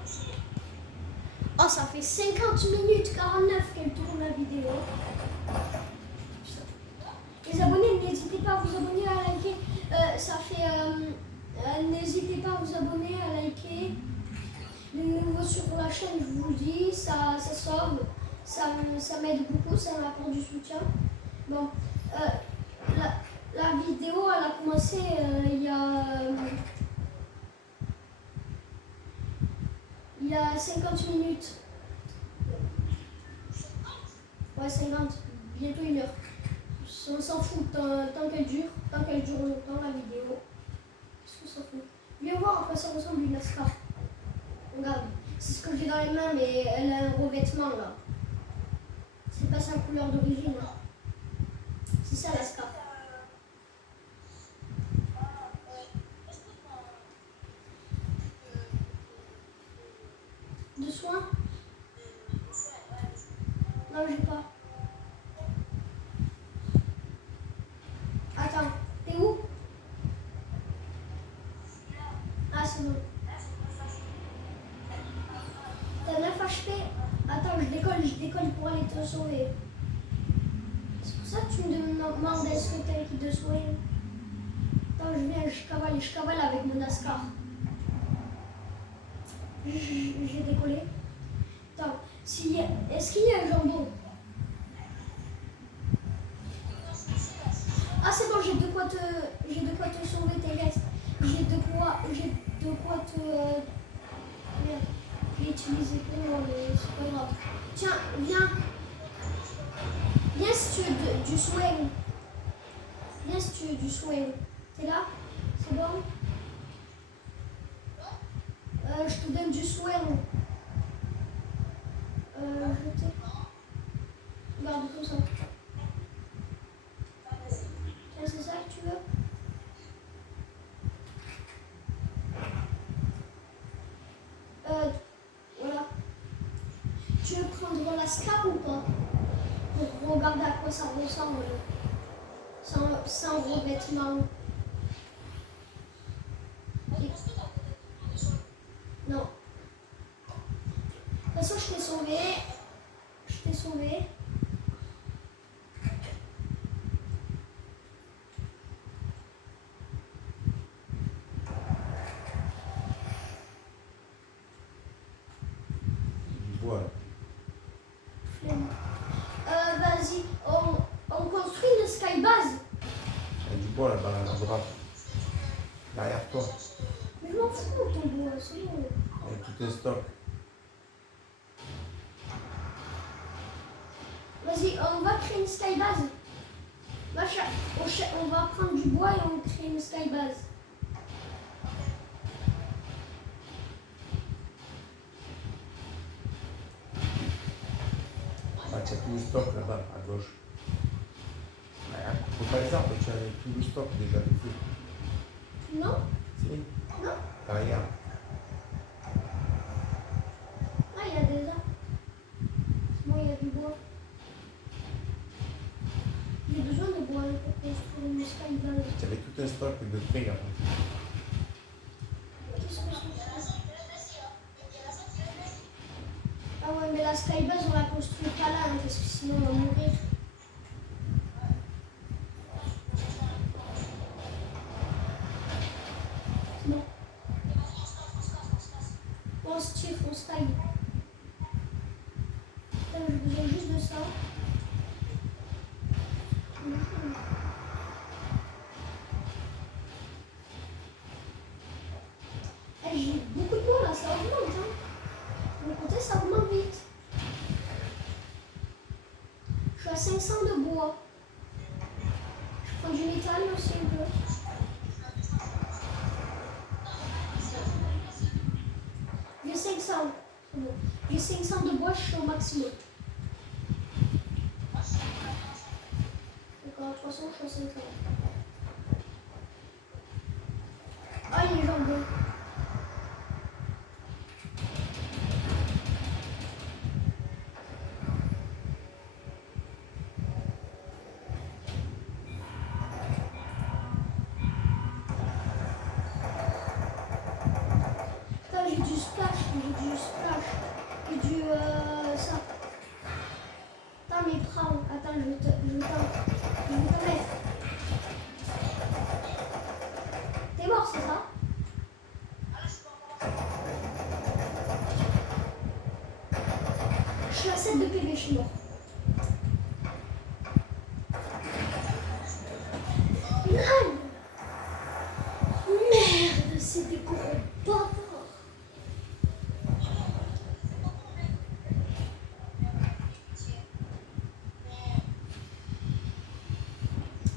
Oh, Oh, ça fait 50 minutes 49 qu'elle tourne la vidéo. Les abonnés, n'hésitez pas à vous abonner, à liker. N'hésitez pas à vous abonner, à liker. Les nouveaux sur la chaîne, je vous le dis, ça sauve. Ça m'aide beaucoup, ça m'apporte du soutien. Bon, la vidéo, elle a commencé il y a 50 minutes. Ouais, 50. Bientôt 1 heure. On s'en fout tant qu'elle dure longtemps la vidéo. Qu'est-ce qu'on s'en fout? Viens voir à quoi ça ressemble une NASCAR. Regarde, c'est ce que j'ai dans les mains, mais elle a un revêtement là. C'est pas sa couleur d'origine. Hein. C'est ça la NASCAR. De soins? Non, j'ai pas. Attends, t'es où? Ah, c'est bon. T'as 9 HP? Attends, je décolle pour aller te sauver. C'est pour ça que tu me demandes est-ce que t'as l'équipe de sauver. Attends, je viens, je cavale avec mon NASCAR. J'ai décollé. Attends, est-ce qu'il y a un jambon? Ah c'est bon, j'ai de quoi te sauver, t'inquiète. J'ai de quoi te... Merde, j'ai utilisé pour moi, mais c'est pas grave. Tiens, viens. Viens si tu veux du swing. Viens si tu veux du swing. T'es là? C'est bon? Je te donne du swing. Je t'ai... Regarde comme ça. Tiens, c'est ça que tu veux? Voilà. Tu veux prendre la scrap ou pas? Pour regarder à quoi ça ressemble. Sans revêtement. Non. De toute façon, je t'ai sauvé. Du bois là. Vas-y, on construit une skybase. Il y a du bois là-bas, à droite. Derrière toi. Mais je m'en fous de ton bois, c'est bon. Il y a tout un stock. Vas-y, on va créer une skybase. On va prendre du bois et on crée une skybase. Ah, tu as tout le stock là-bas, à gauche. Faut pas les arbres, tu as tout le stock déjà dessus. Non? Si? Non? Derrière. Ah, il y a des arbres. Bon, il y a du bois. J'ai besoin de bois pour construire une skybase. Tu avais tout un stock de prix après. Qu'est-ce que c'est? Ah ouais, mais la skybase, on la construit pas là, hein, parce que sinon on va mourir. Non. On se tire, on se taille. Putain, j'ai besoin juste de ça. Eh, j'ai beaucoup de bois là, ça augmente. Hein. Mon côté, ça augmente vite. Je suis à 500 de bois. Je prends du métal aussi un peu. J'ai 500. C'est bon. J'ai 500 de bois, je suis au maximum. D'accord, de toute façon, je suis à 500. Ah, les jambons. Putain, j'ai du splash. J'ai du 7 de PV, je suis mort. Non. Merde, c'est des gros bâtards.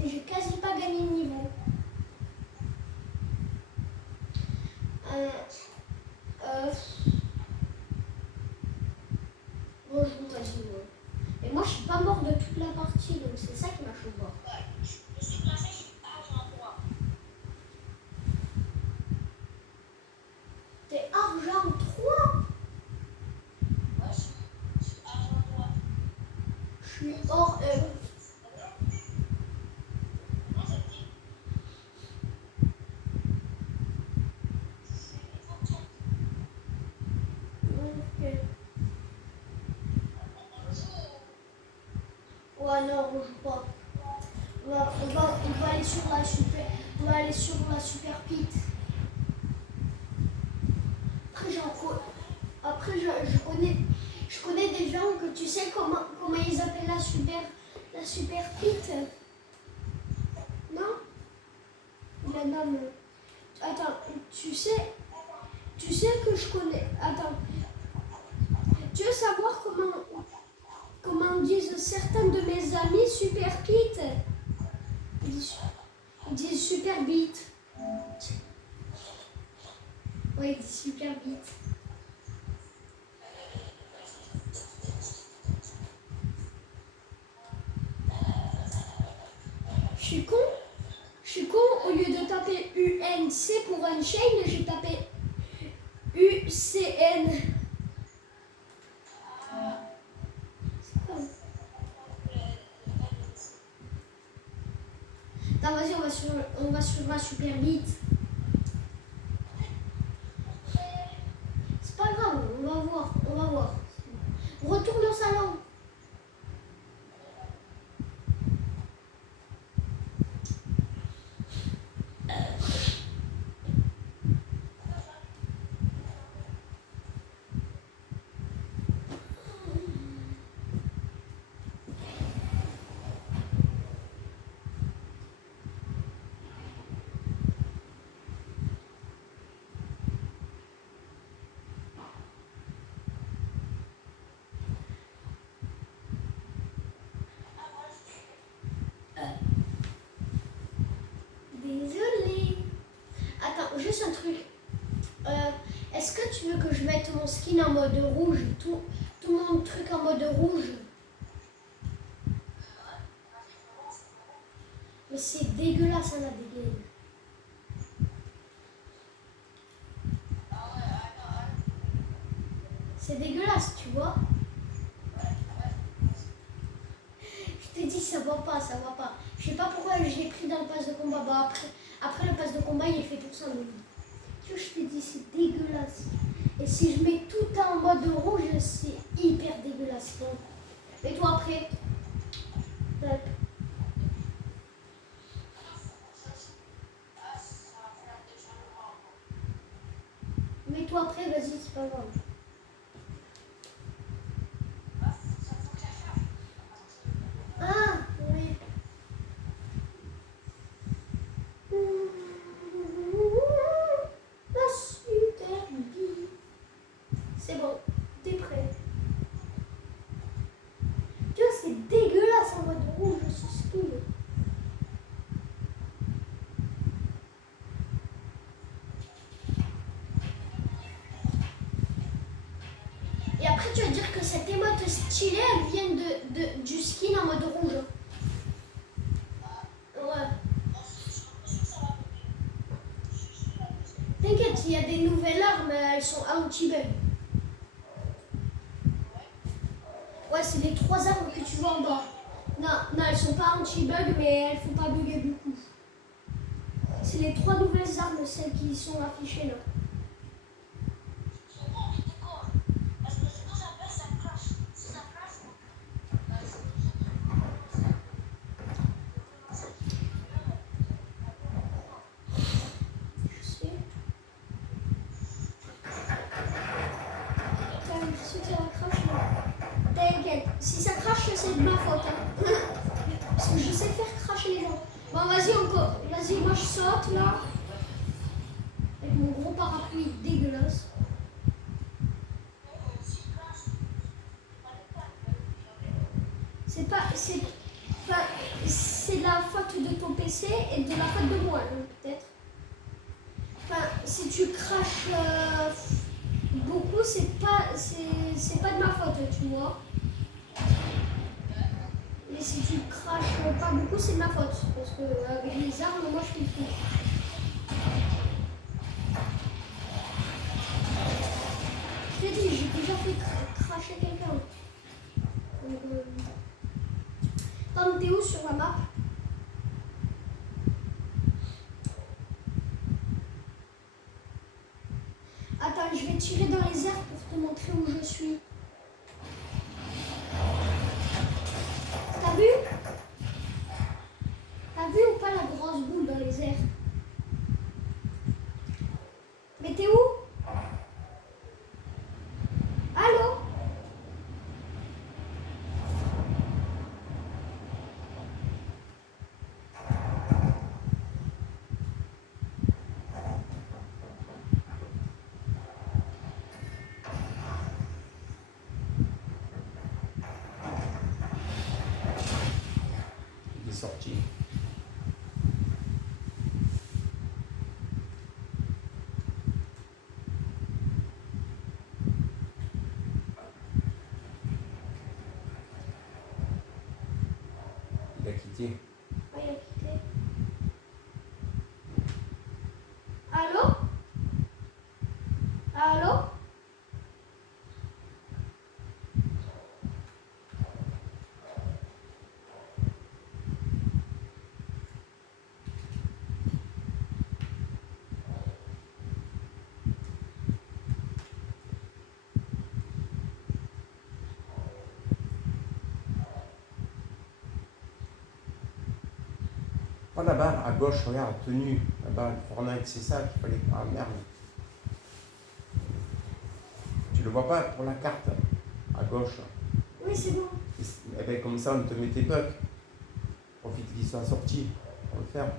J'ai quasi pas gagné de niveau. Bon, je vous vas-y, ouais. Et moi, je suis pas mort de toute la partie, donc c'est ça qui m'a choqué. Ouais, je suis classé, je suis argent 3. T'es argent 3. Ouais, je suis argent 3. Je suis hors Non, ça dit. Ok. Ouais, non, on joue pas. On va aller sur la super. On va aller sur la super pit. Après, je connais des gens que tu sais comment ils appellent la super pit. Non? La dame. Attends, tu sais que je connais. Attends. Tu veux savoir comment disent certains de mes amis super pit? Ils disent super beat. Ouais, ils disent super beat. Je suis con, au lieu de taper UNC pour Unchained, j'ai tapé UCN. C'est quoi? Attends, vas-y, on va sur la super beat. C'est pas grave, on va voir. Retourne au salon. Désolée. Attends, juste un truc. Est-ce que tu veux que je mette mon skin en mode rouge, tout mon truc en mode rouge? Mais c'est dégueulasse, hein, la dégaine. C'est dégueulasse, tu vois. Je te dis, ça va pas. Je sais pas pourquoi je l'ai pris dans le pass de combat. Bah, après le pass de combat, il est fait pour ça. Mais... Tu vois, je te dis, c'est dégueulasse. Et si je mets tout en mode rouge, c'est hyper dégueulasse. Donc, mets-toi après. Tac. Mets-toi après, vas-y, c'est pas grave. Ah, oui. La super vie. C'est bon, t'es prêt. Tu vois, c'est dégueulasse en mode rouge, ce skin. Et après, tu vas dire que cette émote stylée, elle vient du skin en mode rouge. Ouais. T'inquiète, il y a des nouvelles armes, elles sont anti-bug. Ouais, c'est les 3 armes que tu vois en bas. Non, elles sont pas anti-bug, mais elles font pas bugger beaucoup. C'est les 3 nouvelles armes, celles qui sont affichées là. T'inquiète, c'est de ma faute. Hein. Parce que je sais faire cracher les gens. Bon, vas-y, encore. Vas-y, moi je saute là. Avec mon gros parapluie dégueulasse. C'est de la faute de ton PC et de la faute de moi, peut-être. Enfin, si tu craches beaucoup, c'est pas de ma faute, tu vois. Mais si tu craches pas beaucoup, c'est de ma faute. Parce que avec les armes, moi je fais tout. Je t'ai dit, j'ai déjà fait cracher quelqu'un. Donc, Attends, t'es où sur la map? Attends, je vais tirer dans les airs pour te montrer où je suis. T'as vu? T'as vu ou pas la grosse boule dans les airs? Mais t'es où? Allô? Il est sorti. Il a quitté. Ouais, il a quitté. Allô? Allô? Oh là-bas, à gauche, regarde, tenue. Là-bas, le Fortnite, c'est ça qu'il fallait. Ah merde. Tu le vois pas pour la carte, à gauche. Oui, c'est bon. Eh ben, comme ça, on te met tes bugs. Profite qu'il soit sorti. On va le faire.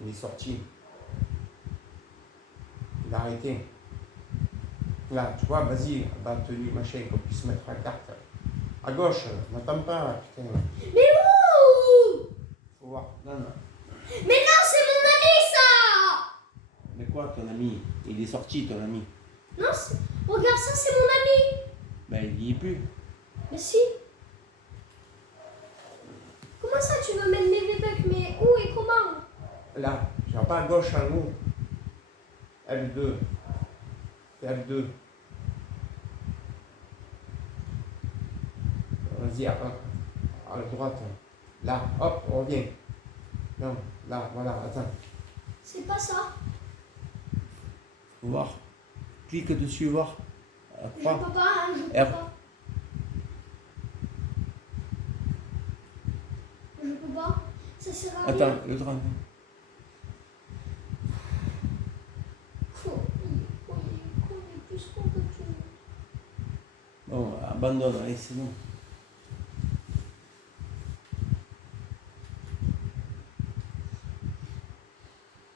Il est sorti. Il a arrêté. Là, tu vois, vas-y, bah, tenue, machin, qu'on puisse mettre la carte. À gauche, m'attends pas, putain. Mais où? Faut voir. Non, non. Mais non, c'est mon ami, ça! Mais quoi, ton ami? Il est sorti, ton ami. Non, regarde, ça, c'est mon ami. Ben, il y est plus. Mais si. Comment ça, tu veux mettre mes V-Bucks? Mais où et comment? Là, tu vois pas à gauche, en haut. L2. L2. Vas-y, à la droite. Là, hop, on revient. Non, là, voilà, attends. C'est pas ça. Faut voir. Clique dessus, voir. Je peux pas, hein, je peux R. pas. Je peux pas. Ça sert à rien. Attends, le train. Il est plus con que tout. Bon, abandonne, allez, c'est bon.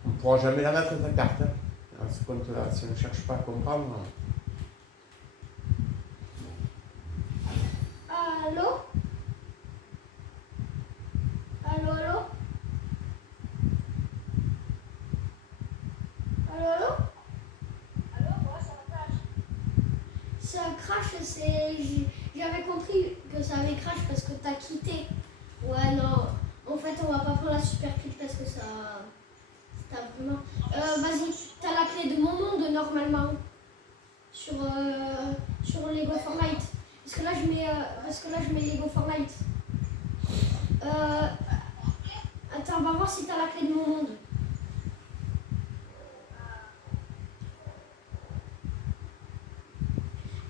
On ne pourra jamais la mettre ta carte. Hein. À ce compte-là, si on ne cherche pas à comprendre. Allô? Allô, allô? Allô, allô? Alors, moi, ça me crache. Ça crache, j'avais compris que ça avait crash parce que t'as quitté. Ouais, non. En fait, on va pas prendre la super clip parce que ça. T'as vraiment. Vas-y, t'as la clé de mon monde normalement. Sur Lego Fortnite. Parce que là, je mets Lego Fortnite. Attends, on va voir si t'as la clé de mon monde.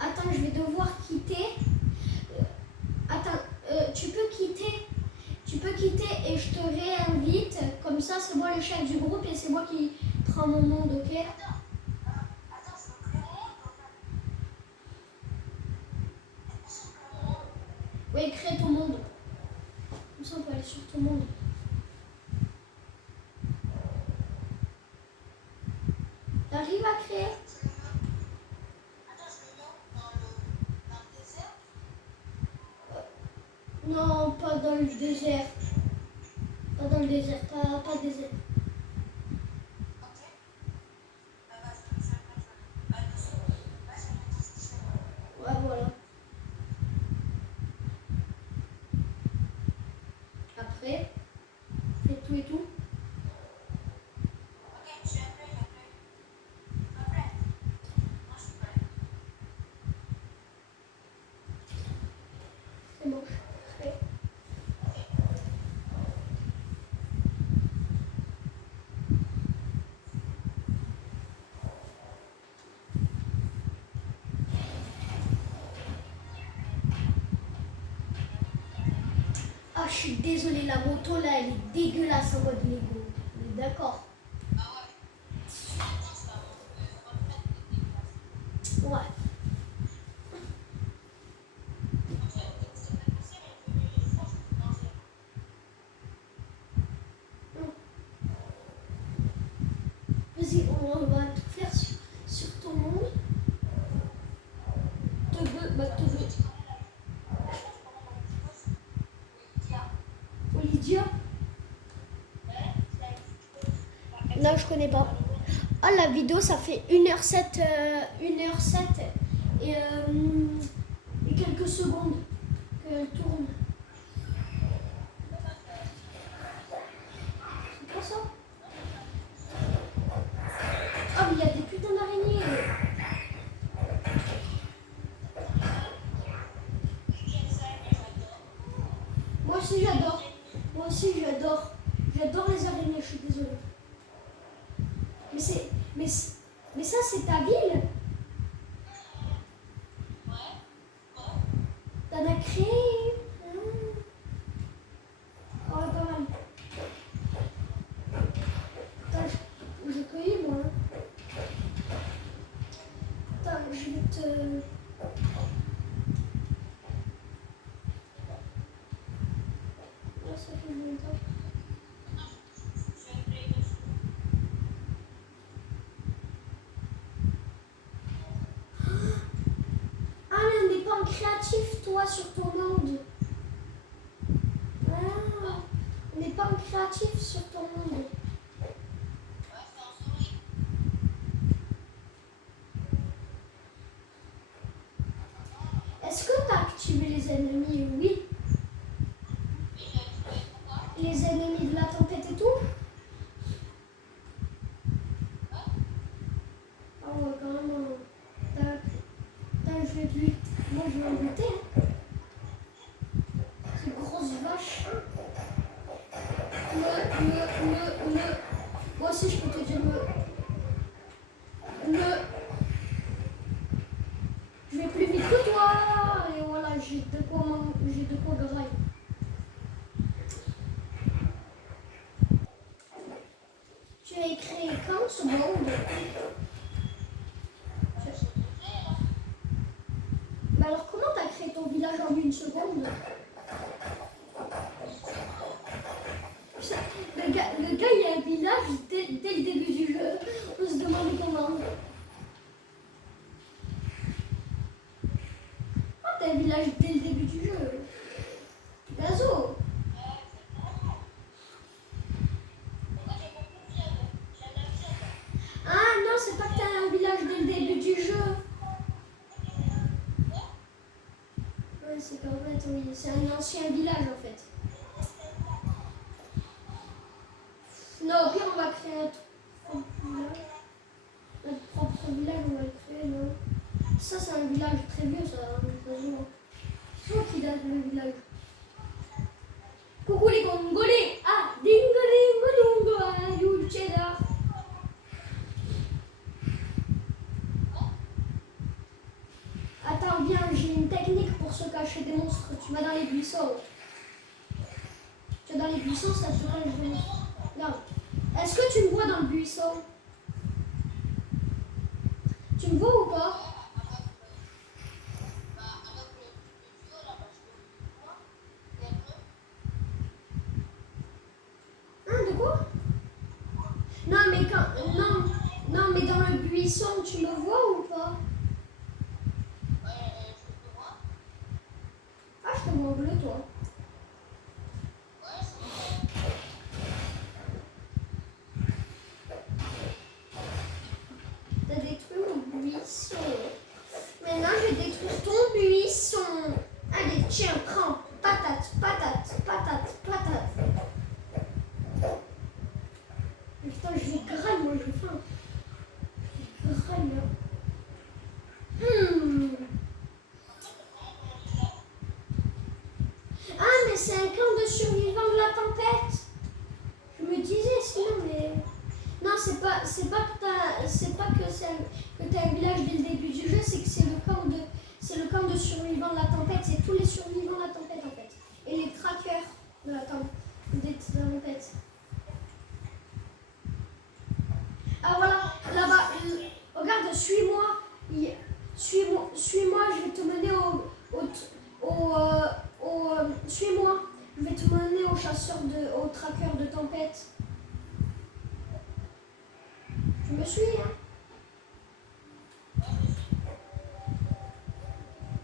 Attends, je vais devoir quitter. Attends, tu peux quitter. Tu peux quitter et je te réinvite. Comme ça, c'est moi le chef du groupe et c'est moi qui prends mon monde, ok? Attends, je peux créer mon monde, en fait. Oui, crée ton monde. Comme ça, on peut aller sur ton monde. T'arrives à créer? Attends, je le mets dans le désert. Non, pas dans le désert. Pas dans le désert, pas désert. Ok. Bah, je vais le mettre. Bah, de toute façon, là, je vais mettre tout ce que je fais. Ouais, voilà. Après, fais tout et tout. Ok, je suis appelé. Après. Moi, je suis prêt. C'est bon, je fais. Ah, je suis désolée, la moto là, elle est dégueulasse en mode Lego. On est d'accord? Ah ouais. Attends, ça va me mettre des dégueulasses. Ouais. Ok, c'est pas possible, mais je pense que c'est dangereux. Vas-y, on va tout faire sur ton monde. Te veux, bah te veux. Olivia? Non, je connais pas. Ah, la vidéo, ça fait 1h07, 1h07 et quelques secondes qu'elle tourne. C'est pas ça? Ah, mais il y a des putains d'araignées. Moi aussi, j'adore. Moi aussi, j'adore. J'adore les araignées, je suis désolée. Mais ça, c'est ta ville? T'en as créé? Oh, pas mal. Attends, j'ai cueilli, moi. Attends, je vais te... Oh, ça fait longtemps. Ah, mais on n'est pas en créatif, toi, sur ton monde. Ah, on n'est pas en créatif sur ton monde. Est-ce que tu as activé les ennemis? Oui. Les ennemis de la tempête et tout? Ah ouais, quand même. Tac. Tac, je vais te lutter. Moi, je vais en lutter. Hein. Ces grosses vaches. Moi aussi, je peux te dire je vais plus vite que toi. Et voilà, j'ai de quoi grailler. Tu as créé quand ce monde? Mais alors, comment t'as créé ton village en 1 seconde? Le gars, il y a un village dès le début du jeu. On se demande comment. Ah, t'as un village dès le début du jeu. Gazo. Ah non, c'est pas que t'as un village dès le début du jeu. Ouais, c'est qu'en fait, oui, c'est un ancien village en fait. Non, au pire, on va créer notre propre village. Notre propre village, on va le créer, non? Ça, c'est un village très vieux, ça. C'est toi qui date le village. Coucou les Congolais. Ah, dingo, ah, you cheddar. Attends, viens, j'ai une technique pour se cacher des monstres. Tu vas dans les buissons. Tu vas dans les buissons, ça te cache des monstres. Regarde. Est-ce que tu me vois dans le buisson? Tu me vois ou pas? Non, non, mais dans le buisson, tu me vois ou pas? Je te vois. Ah, je te vois en bleu, toi. Ouais, c'est bon. T'as détruit mon buisson. Maintenant, je vais détruire ton buisson. Allez, tiens, prends. Patate, patate, patate, patate. Putain, je vais grailler, moi, j'ai faim. Je vais grailler. Ah, mais c'est un camp de survivants de la tempête. Je me disais sinon, mais... Non, c'est pas que t'as un village dès le début du jeu, c'est que c'est le camp de survivants de la tempête, c'est tous les survivants de la tempête en fait. Et les trackers de la tempête. Ah voilà, là-bas, regarde, suis-moi, suis-moi, je vais te mener suis-moi, je vais te mener au tracker de tempête. Tu me suis, hein?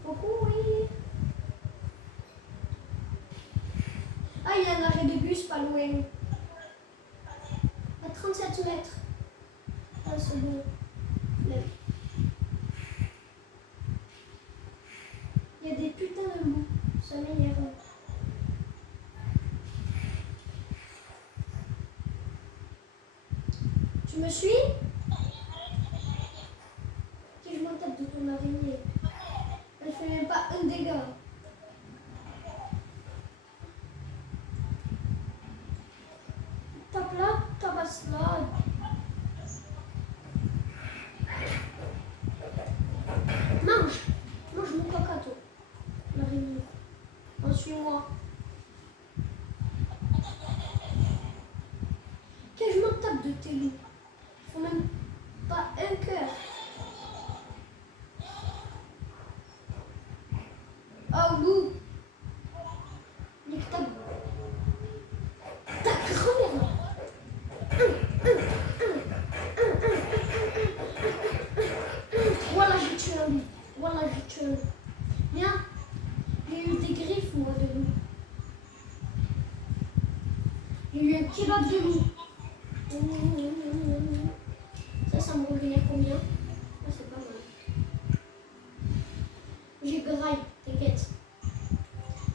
Coucou, oui. Ah, il y a un arrêt de bus pas loin. À 37 mètres. Ah, c'est bon. Là. Il y a des putains de loups. Ça m'énerve. Tu me suis? Ok, je m'en tape de ton araignée. Elle fait même pas un dégât. Tape là, tabasse là. Mange mon cacato. L'araignée. Suis-moi. Ok, je m'en tape de tes loups. Il faut même pas un cœur. Oh, loup. Nique ta grand-mère. Voilà, j'ai tué un loup. Voilà, j'ai tué un loup. Viens. J'ai eu des griffes, moi, de loup. J'ai eu un pilote de loup. Ça me revenait combien? Ah, c'est pas mal. J'ai graille, t'inquiète.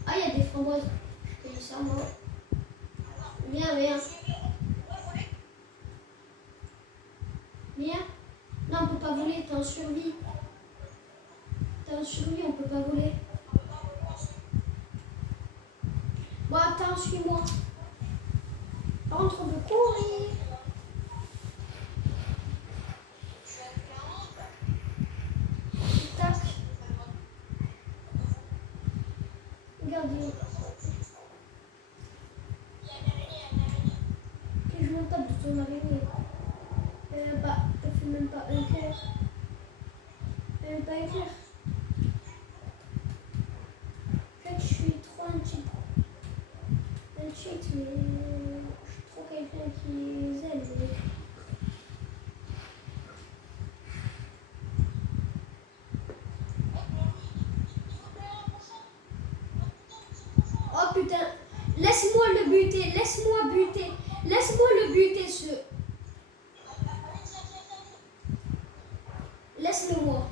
Ah, il y a des framboises. Je te dis ça, moi. Viens. Viens. Non, on peut pas voler, t'es en survie. On peut pas voler. Bon, attends, suis-moi. Par contre, on peut courir. Tac. Regarde. Ok, je m'en tape de ton araignée. Elle fait même pas un cœur. Elle fait pas un cœur. Je suis trop un cheat, mais je suis trop quelqu'un qui aime. Oh putain, laisse-moi le buter, laisse-moi le buter ce. Laisse-le moi.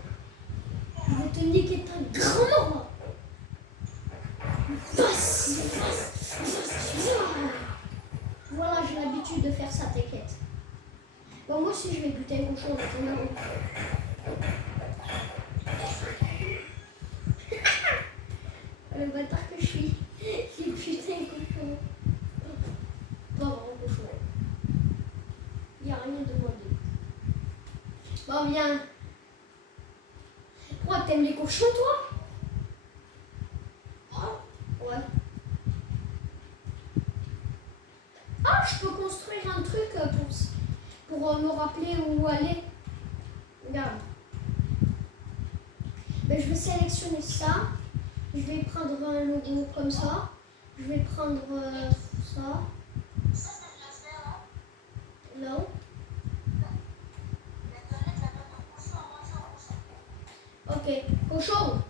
Je vais te niquer ta grand-mère. Voilà, j'ai l'habitude de faire ça, t'inquiète. Bon, moi aussi, je vais buter un cochon maintenant. Le bâtard que je suis. J'ai buté un cochon. Pas vraiment cochon. Il n'y a rien demandé. Bon, viens. Quoi, t'aimes les cochons, toi? Ouais. Ah, je peux construire un truc pour me rappeler où aller. Regarde. Ben, je vais sélectionner ça. Je vais prendre un logo comme ça. Je vais prendre ça. Ça, c'est de la faire, hein? Là. Ok, cochon.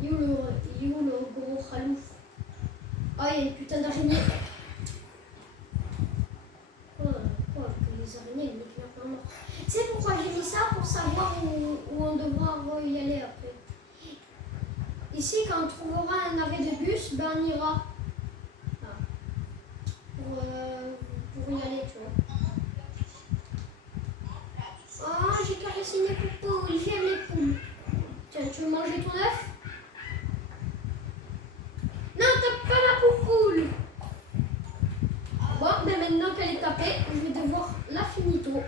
Il est où le gros khalouf? Ah, il y a une putain d'araignée. Quoi que les araignées, elles m'éclairent pas mort. Tu sais pourquoi j'ai mis ça? Pour savoir où on devra y aller après. Ici, quand on trouvera un arrêt de bus, ben on ira. Ah. Pour y aller, tu vois. Ah, j'ai caressé mes poupous, j'aime les poules. Tiens, tu veux manger ton œuf? Non, tape pas ma poupoule. Bon, ben maintenant qu'elle est tapée, je vais devoir la finito.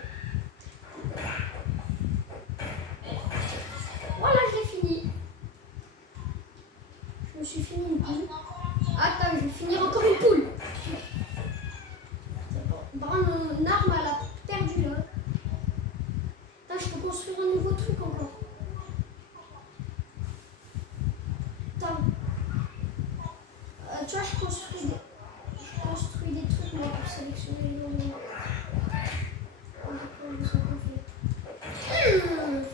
Voilà, je l'ai fini. Je me suis fini une poule. Attends, je vais finir encore une poule. Par contre, mon arme, elle a perdu là. Attends, je peux construire un nouveau truc encore. Attends. Tu vois, je construis des trucs moi pour sélectionner les noms.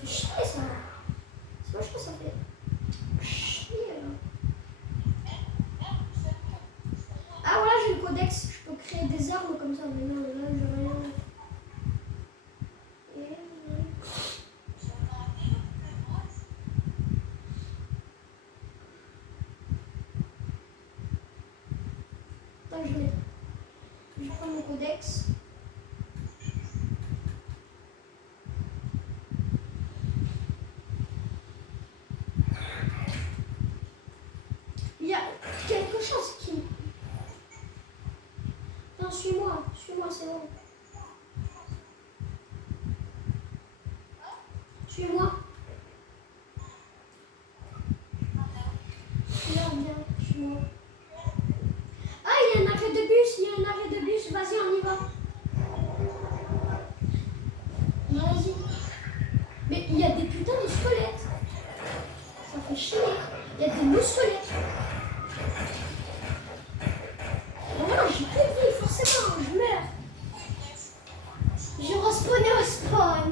Fait chier ça. C'est pas ce que ça fait. Chier là. Ah voilà, j'ai le codex. Je peux créer des armes comme ça. Mais non, là, j'ai rien. Attends, je prends mon codex. Il y a quelque chose qui... Non, suis-moi, c'est bon. Suis-moi. Viens, suis-moi. Ah, il y a un arrêt de bus, vas-y, on y va. Vas-y. Mais il y a des putains de squelettes. Ça fait chier. Il y a des loups squelettes. Voilà, j'ai plus de vie, forcément, je meurs. Je respawn et respawn.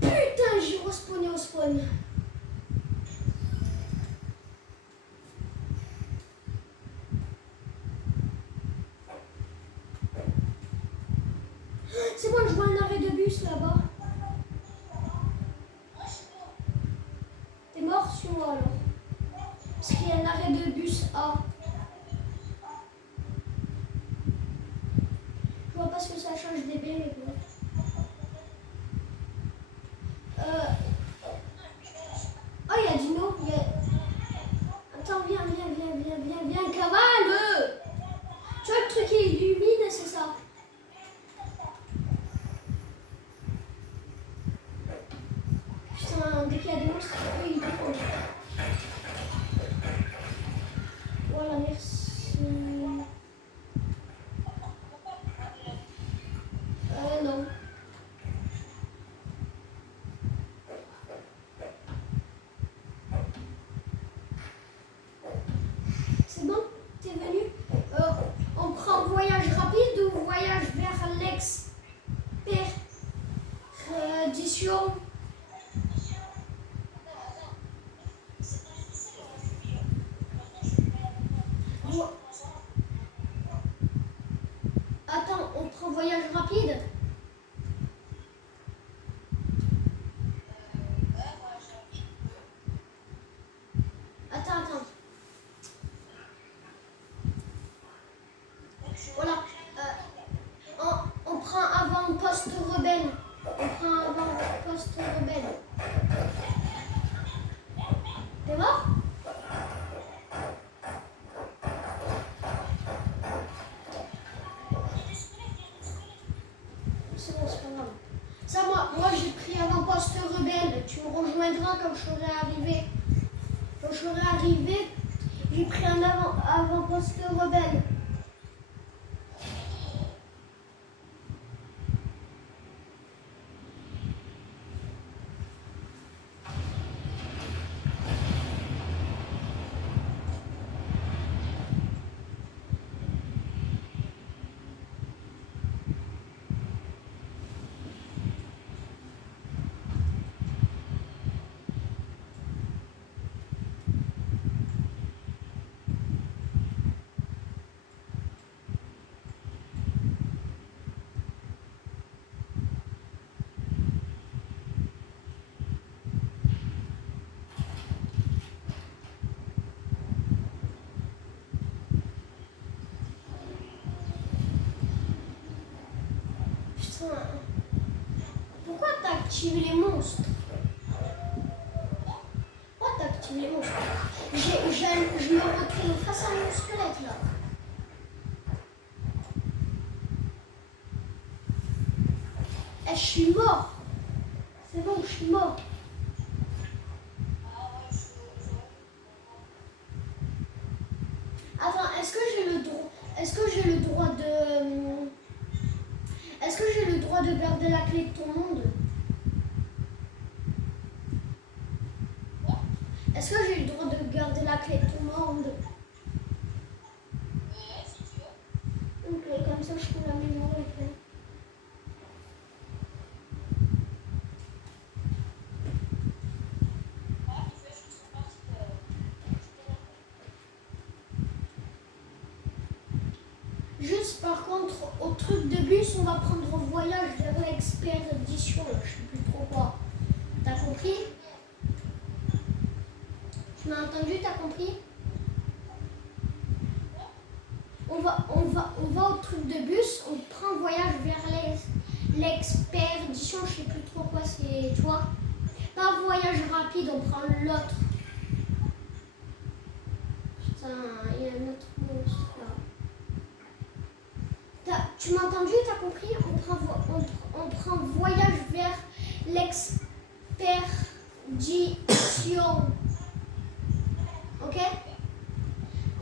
Putain, j'ai respawn et respawn. C'est bon, je vois un arrêt de bus là-bas. T'es mort sur moi alors. Parce qu'il y a un arrêt de bus A. Je vois pas ce que ça change des baies, mais bon. Oh, il y a Dino. Attends, viens, cavale. Tu vois le truc qui illumine, c'est ça. Putain, dès qu'il y a des monstres, ils défendent. Voilà, merci. Non. C'est bon? T'es venu? On prend voyage rapide ou voyage vers l'expédition? Attends, on prend voyage rapide? Attends. Voilà. On prend avant-poste rebelle. T'es mort? C'est bon, c'est pas grave. Ça, moi j'ai pris avant-poste rebelle. Tu me rejoindras quand je serai arrivé. J'ai pris un avant-poste rebelle. Attends. Pourquoi t'as activé les monstres? Pourquoi t'as activé les monstres? Je me retrouve face à mon squelette là. Eh, je suis mort. C'est bon, je suis mort. Attends, est-ce que j'ai le droit? Est-ce que j'ai le droit de? Est-ce que j'ai le droit de garder la clé de ton monde? Est-ce que j'ai le droit de garder la clé de ton monde? Si tu veux. Ok, comme ça je peux l'améliorer. Ah, il fait juste une partie de. Juste par contre, au truc de bus, on va prendre voyage vers l'expédition. Je sais plus trop quoi. T'as compris? Tu m'as entendu? T'as compris? On va au truc de bus, on prend voyage vers l'expédition. Je sais plus trop quoi c'est, tu vois? Pas voyage rapide, on prend l'autre. Putain, il y a un autre monstre là. Tu m'as entendu, t'as compris? On prend voyage vers l'expédition. Ok?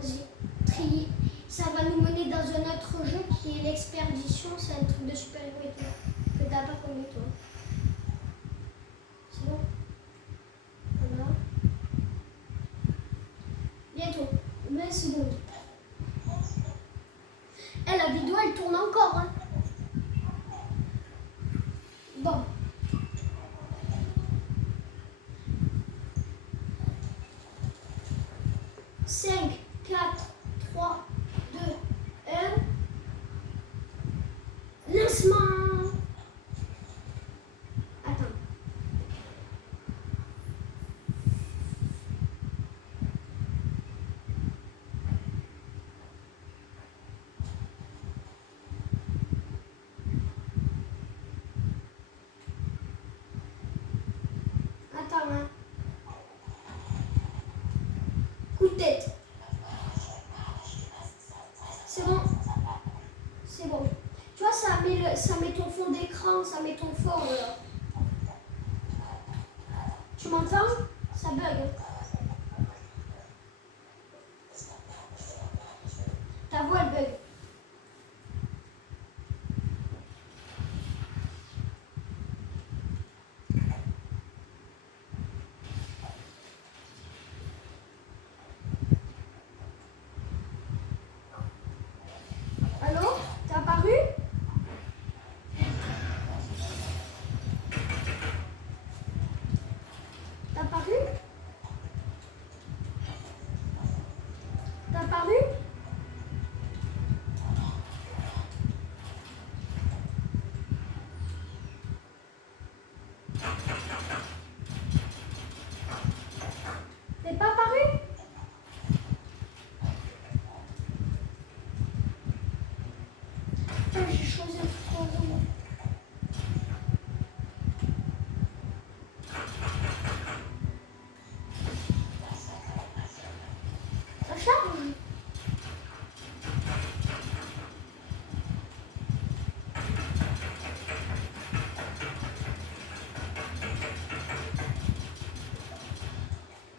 Vas-y, tri. Ça va nous mener dans un autre jeu qui est l'expédition. C'est un truc de super-héros et tout. Que t'as pas connu toi. C'est bon? Voilà. Bientôt. 20 secondes. Eh, la vidéo elle tourne encore. Hein. Bon. Cinq, 4, 3, 2, 1. Lancement. Attends. Attends, hein. Coup de tête. C'est bon. C'est bon. Tu vois, ça met ton fond d'écran, ça met ton fond. Tu m'entends? Ça bug. Ta voix, elle bug. Allô? T'es apparu? T'as apparu? T'as apparu? T'es pas apparu? Putain, j'ai choisi un truc au hasard. Ça charge?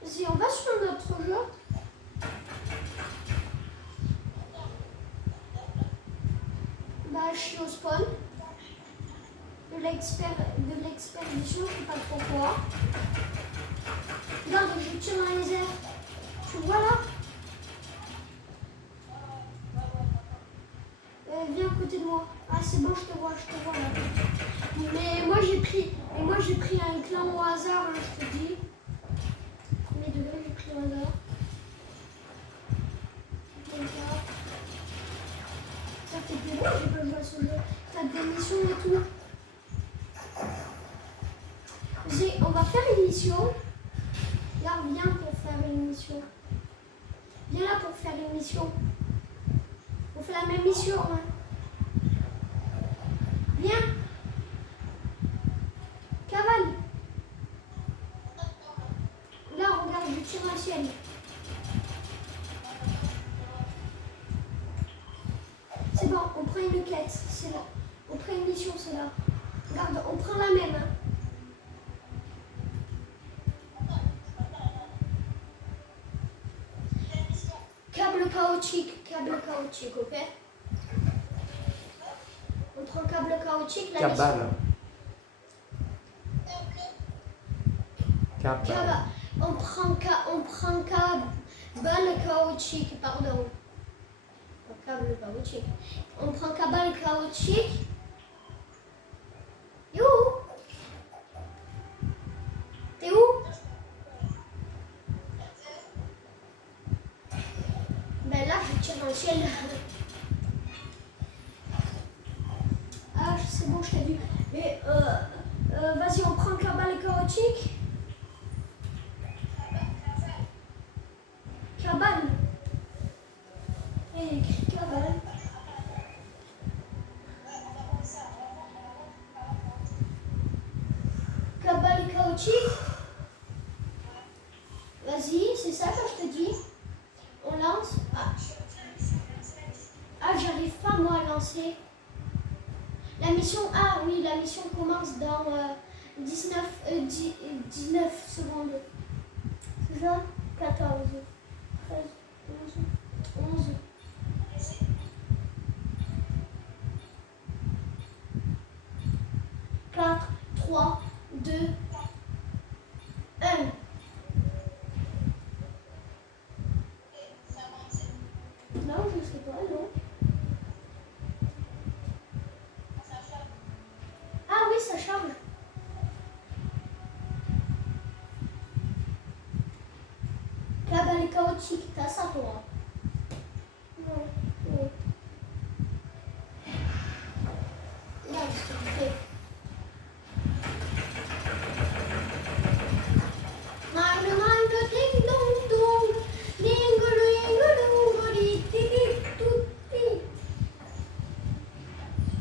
Si on va sur notre jeu. Bah, je suis au spawn de l'expédition, je sais pas trop quoi. Regarde, je tire dans les airs. Tu vois là? Viens à côté de moi. Ah, c'est bon, je te vois là. Mais moi j'ai pris un clan au hasard, hein, je te dis. Premier degré, j'ai pris au hasard. Comme ça. Ça fait plus long, j'ai pas joué à ce jeu. T'as des missions et tout. On va faire une mission. Là, viens pour faire une mission. Viens là pour faire une mission. On fait la même mission. Hein. Viens. l'ancienne. C'est bon, on prend une quête, c'est là. On prend une mission, c'est là. Regarde, on prend la même. Hein. Câble caoutchouc, ok? On prend câble caoutchouc, la mission. Cabane. Cabane. Cabane. On prend câble caoutchouc, pardon. Pas câble caoutchouc. On prend câble caoutchouc. You. T'es où? Ben là, je tire dans le ciel. Ah, c'est bon, je t'ai vu. Mais vas-y, on prend cabane caoutchouc. Cabane. Il y a écrit cabane. Cabane caoutchouc. Vas-y, c'est ça que je te dis. On lance. Ah, j'arrive pas moi à lancer. La mission, ah oui, la mission commence dans 19 secondes. C'est ça? 14, 13, 11, 11. Quatre, 3, 2, 1. Non, je sais pas, non. Ah oui, ça charge. Cabane caoutchouc, t'as ça toi? Non, non. Regarde ce que tu fais.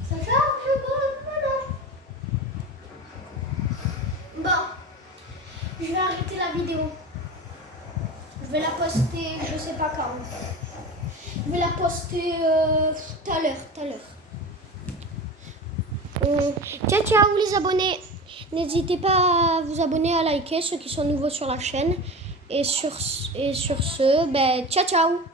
Ça charge pas, voilà. Bon, je vais arrêter la vidéo. Je vais la poster, je sais pas quand. Je vais la poster tout à l'heure. Ciao ciao les abonnés. N'hésitez pas à vous abonner, à liker ceux qui sont nouveaux sur la chaîne. Et sur ce, ben ciao ciao.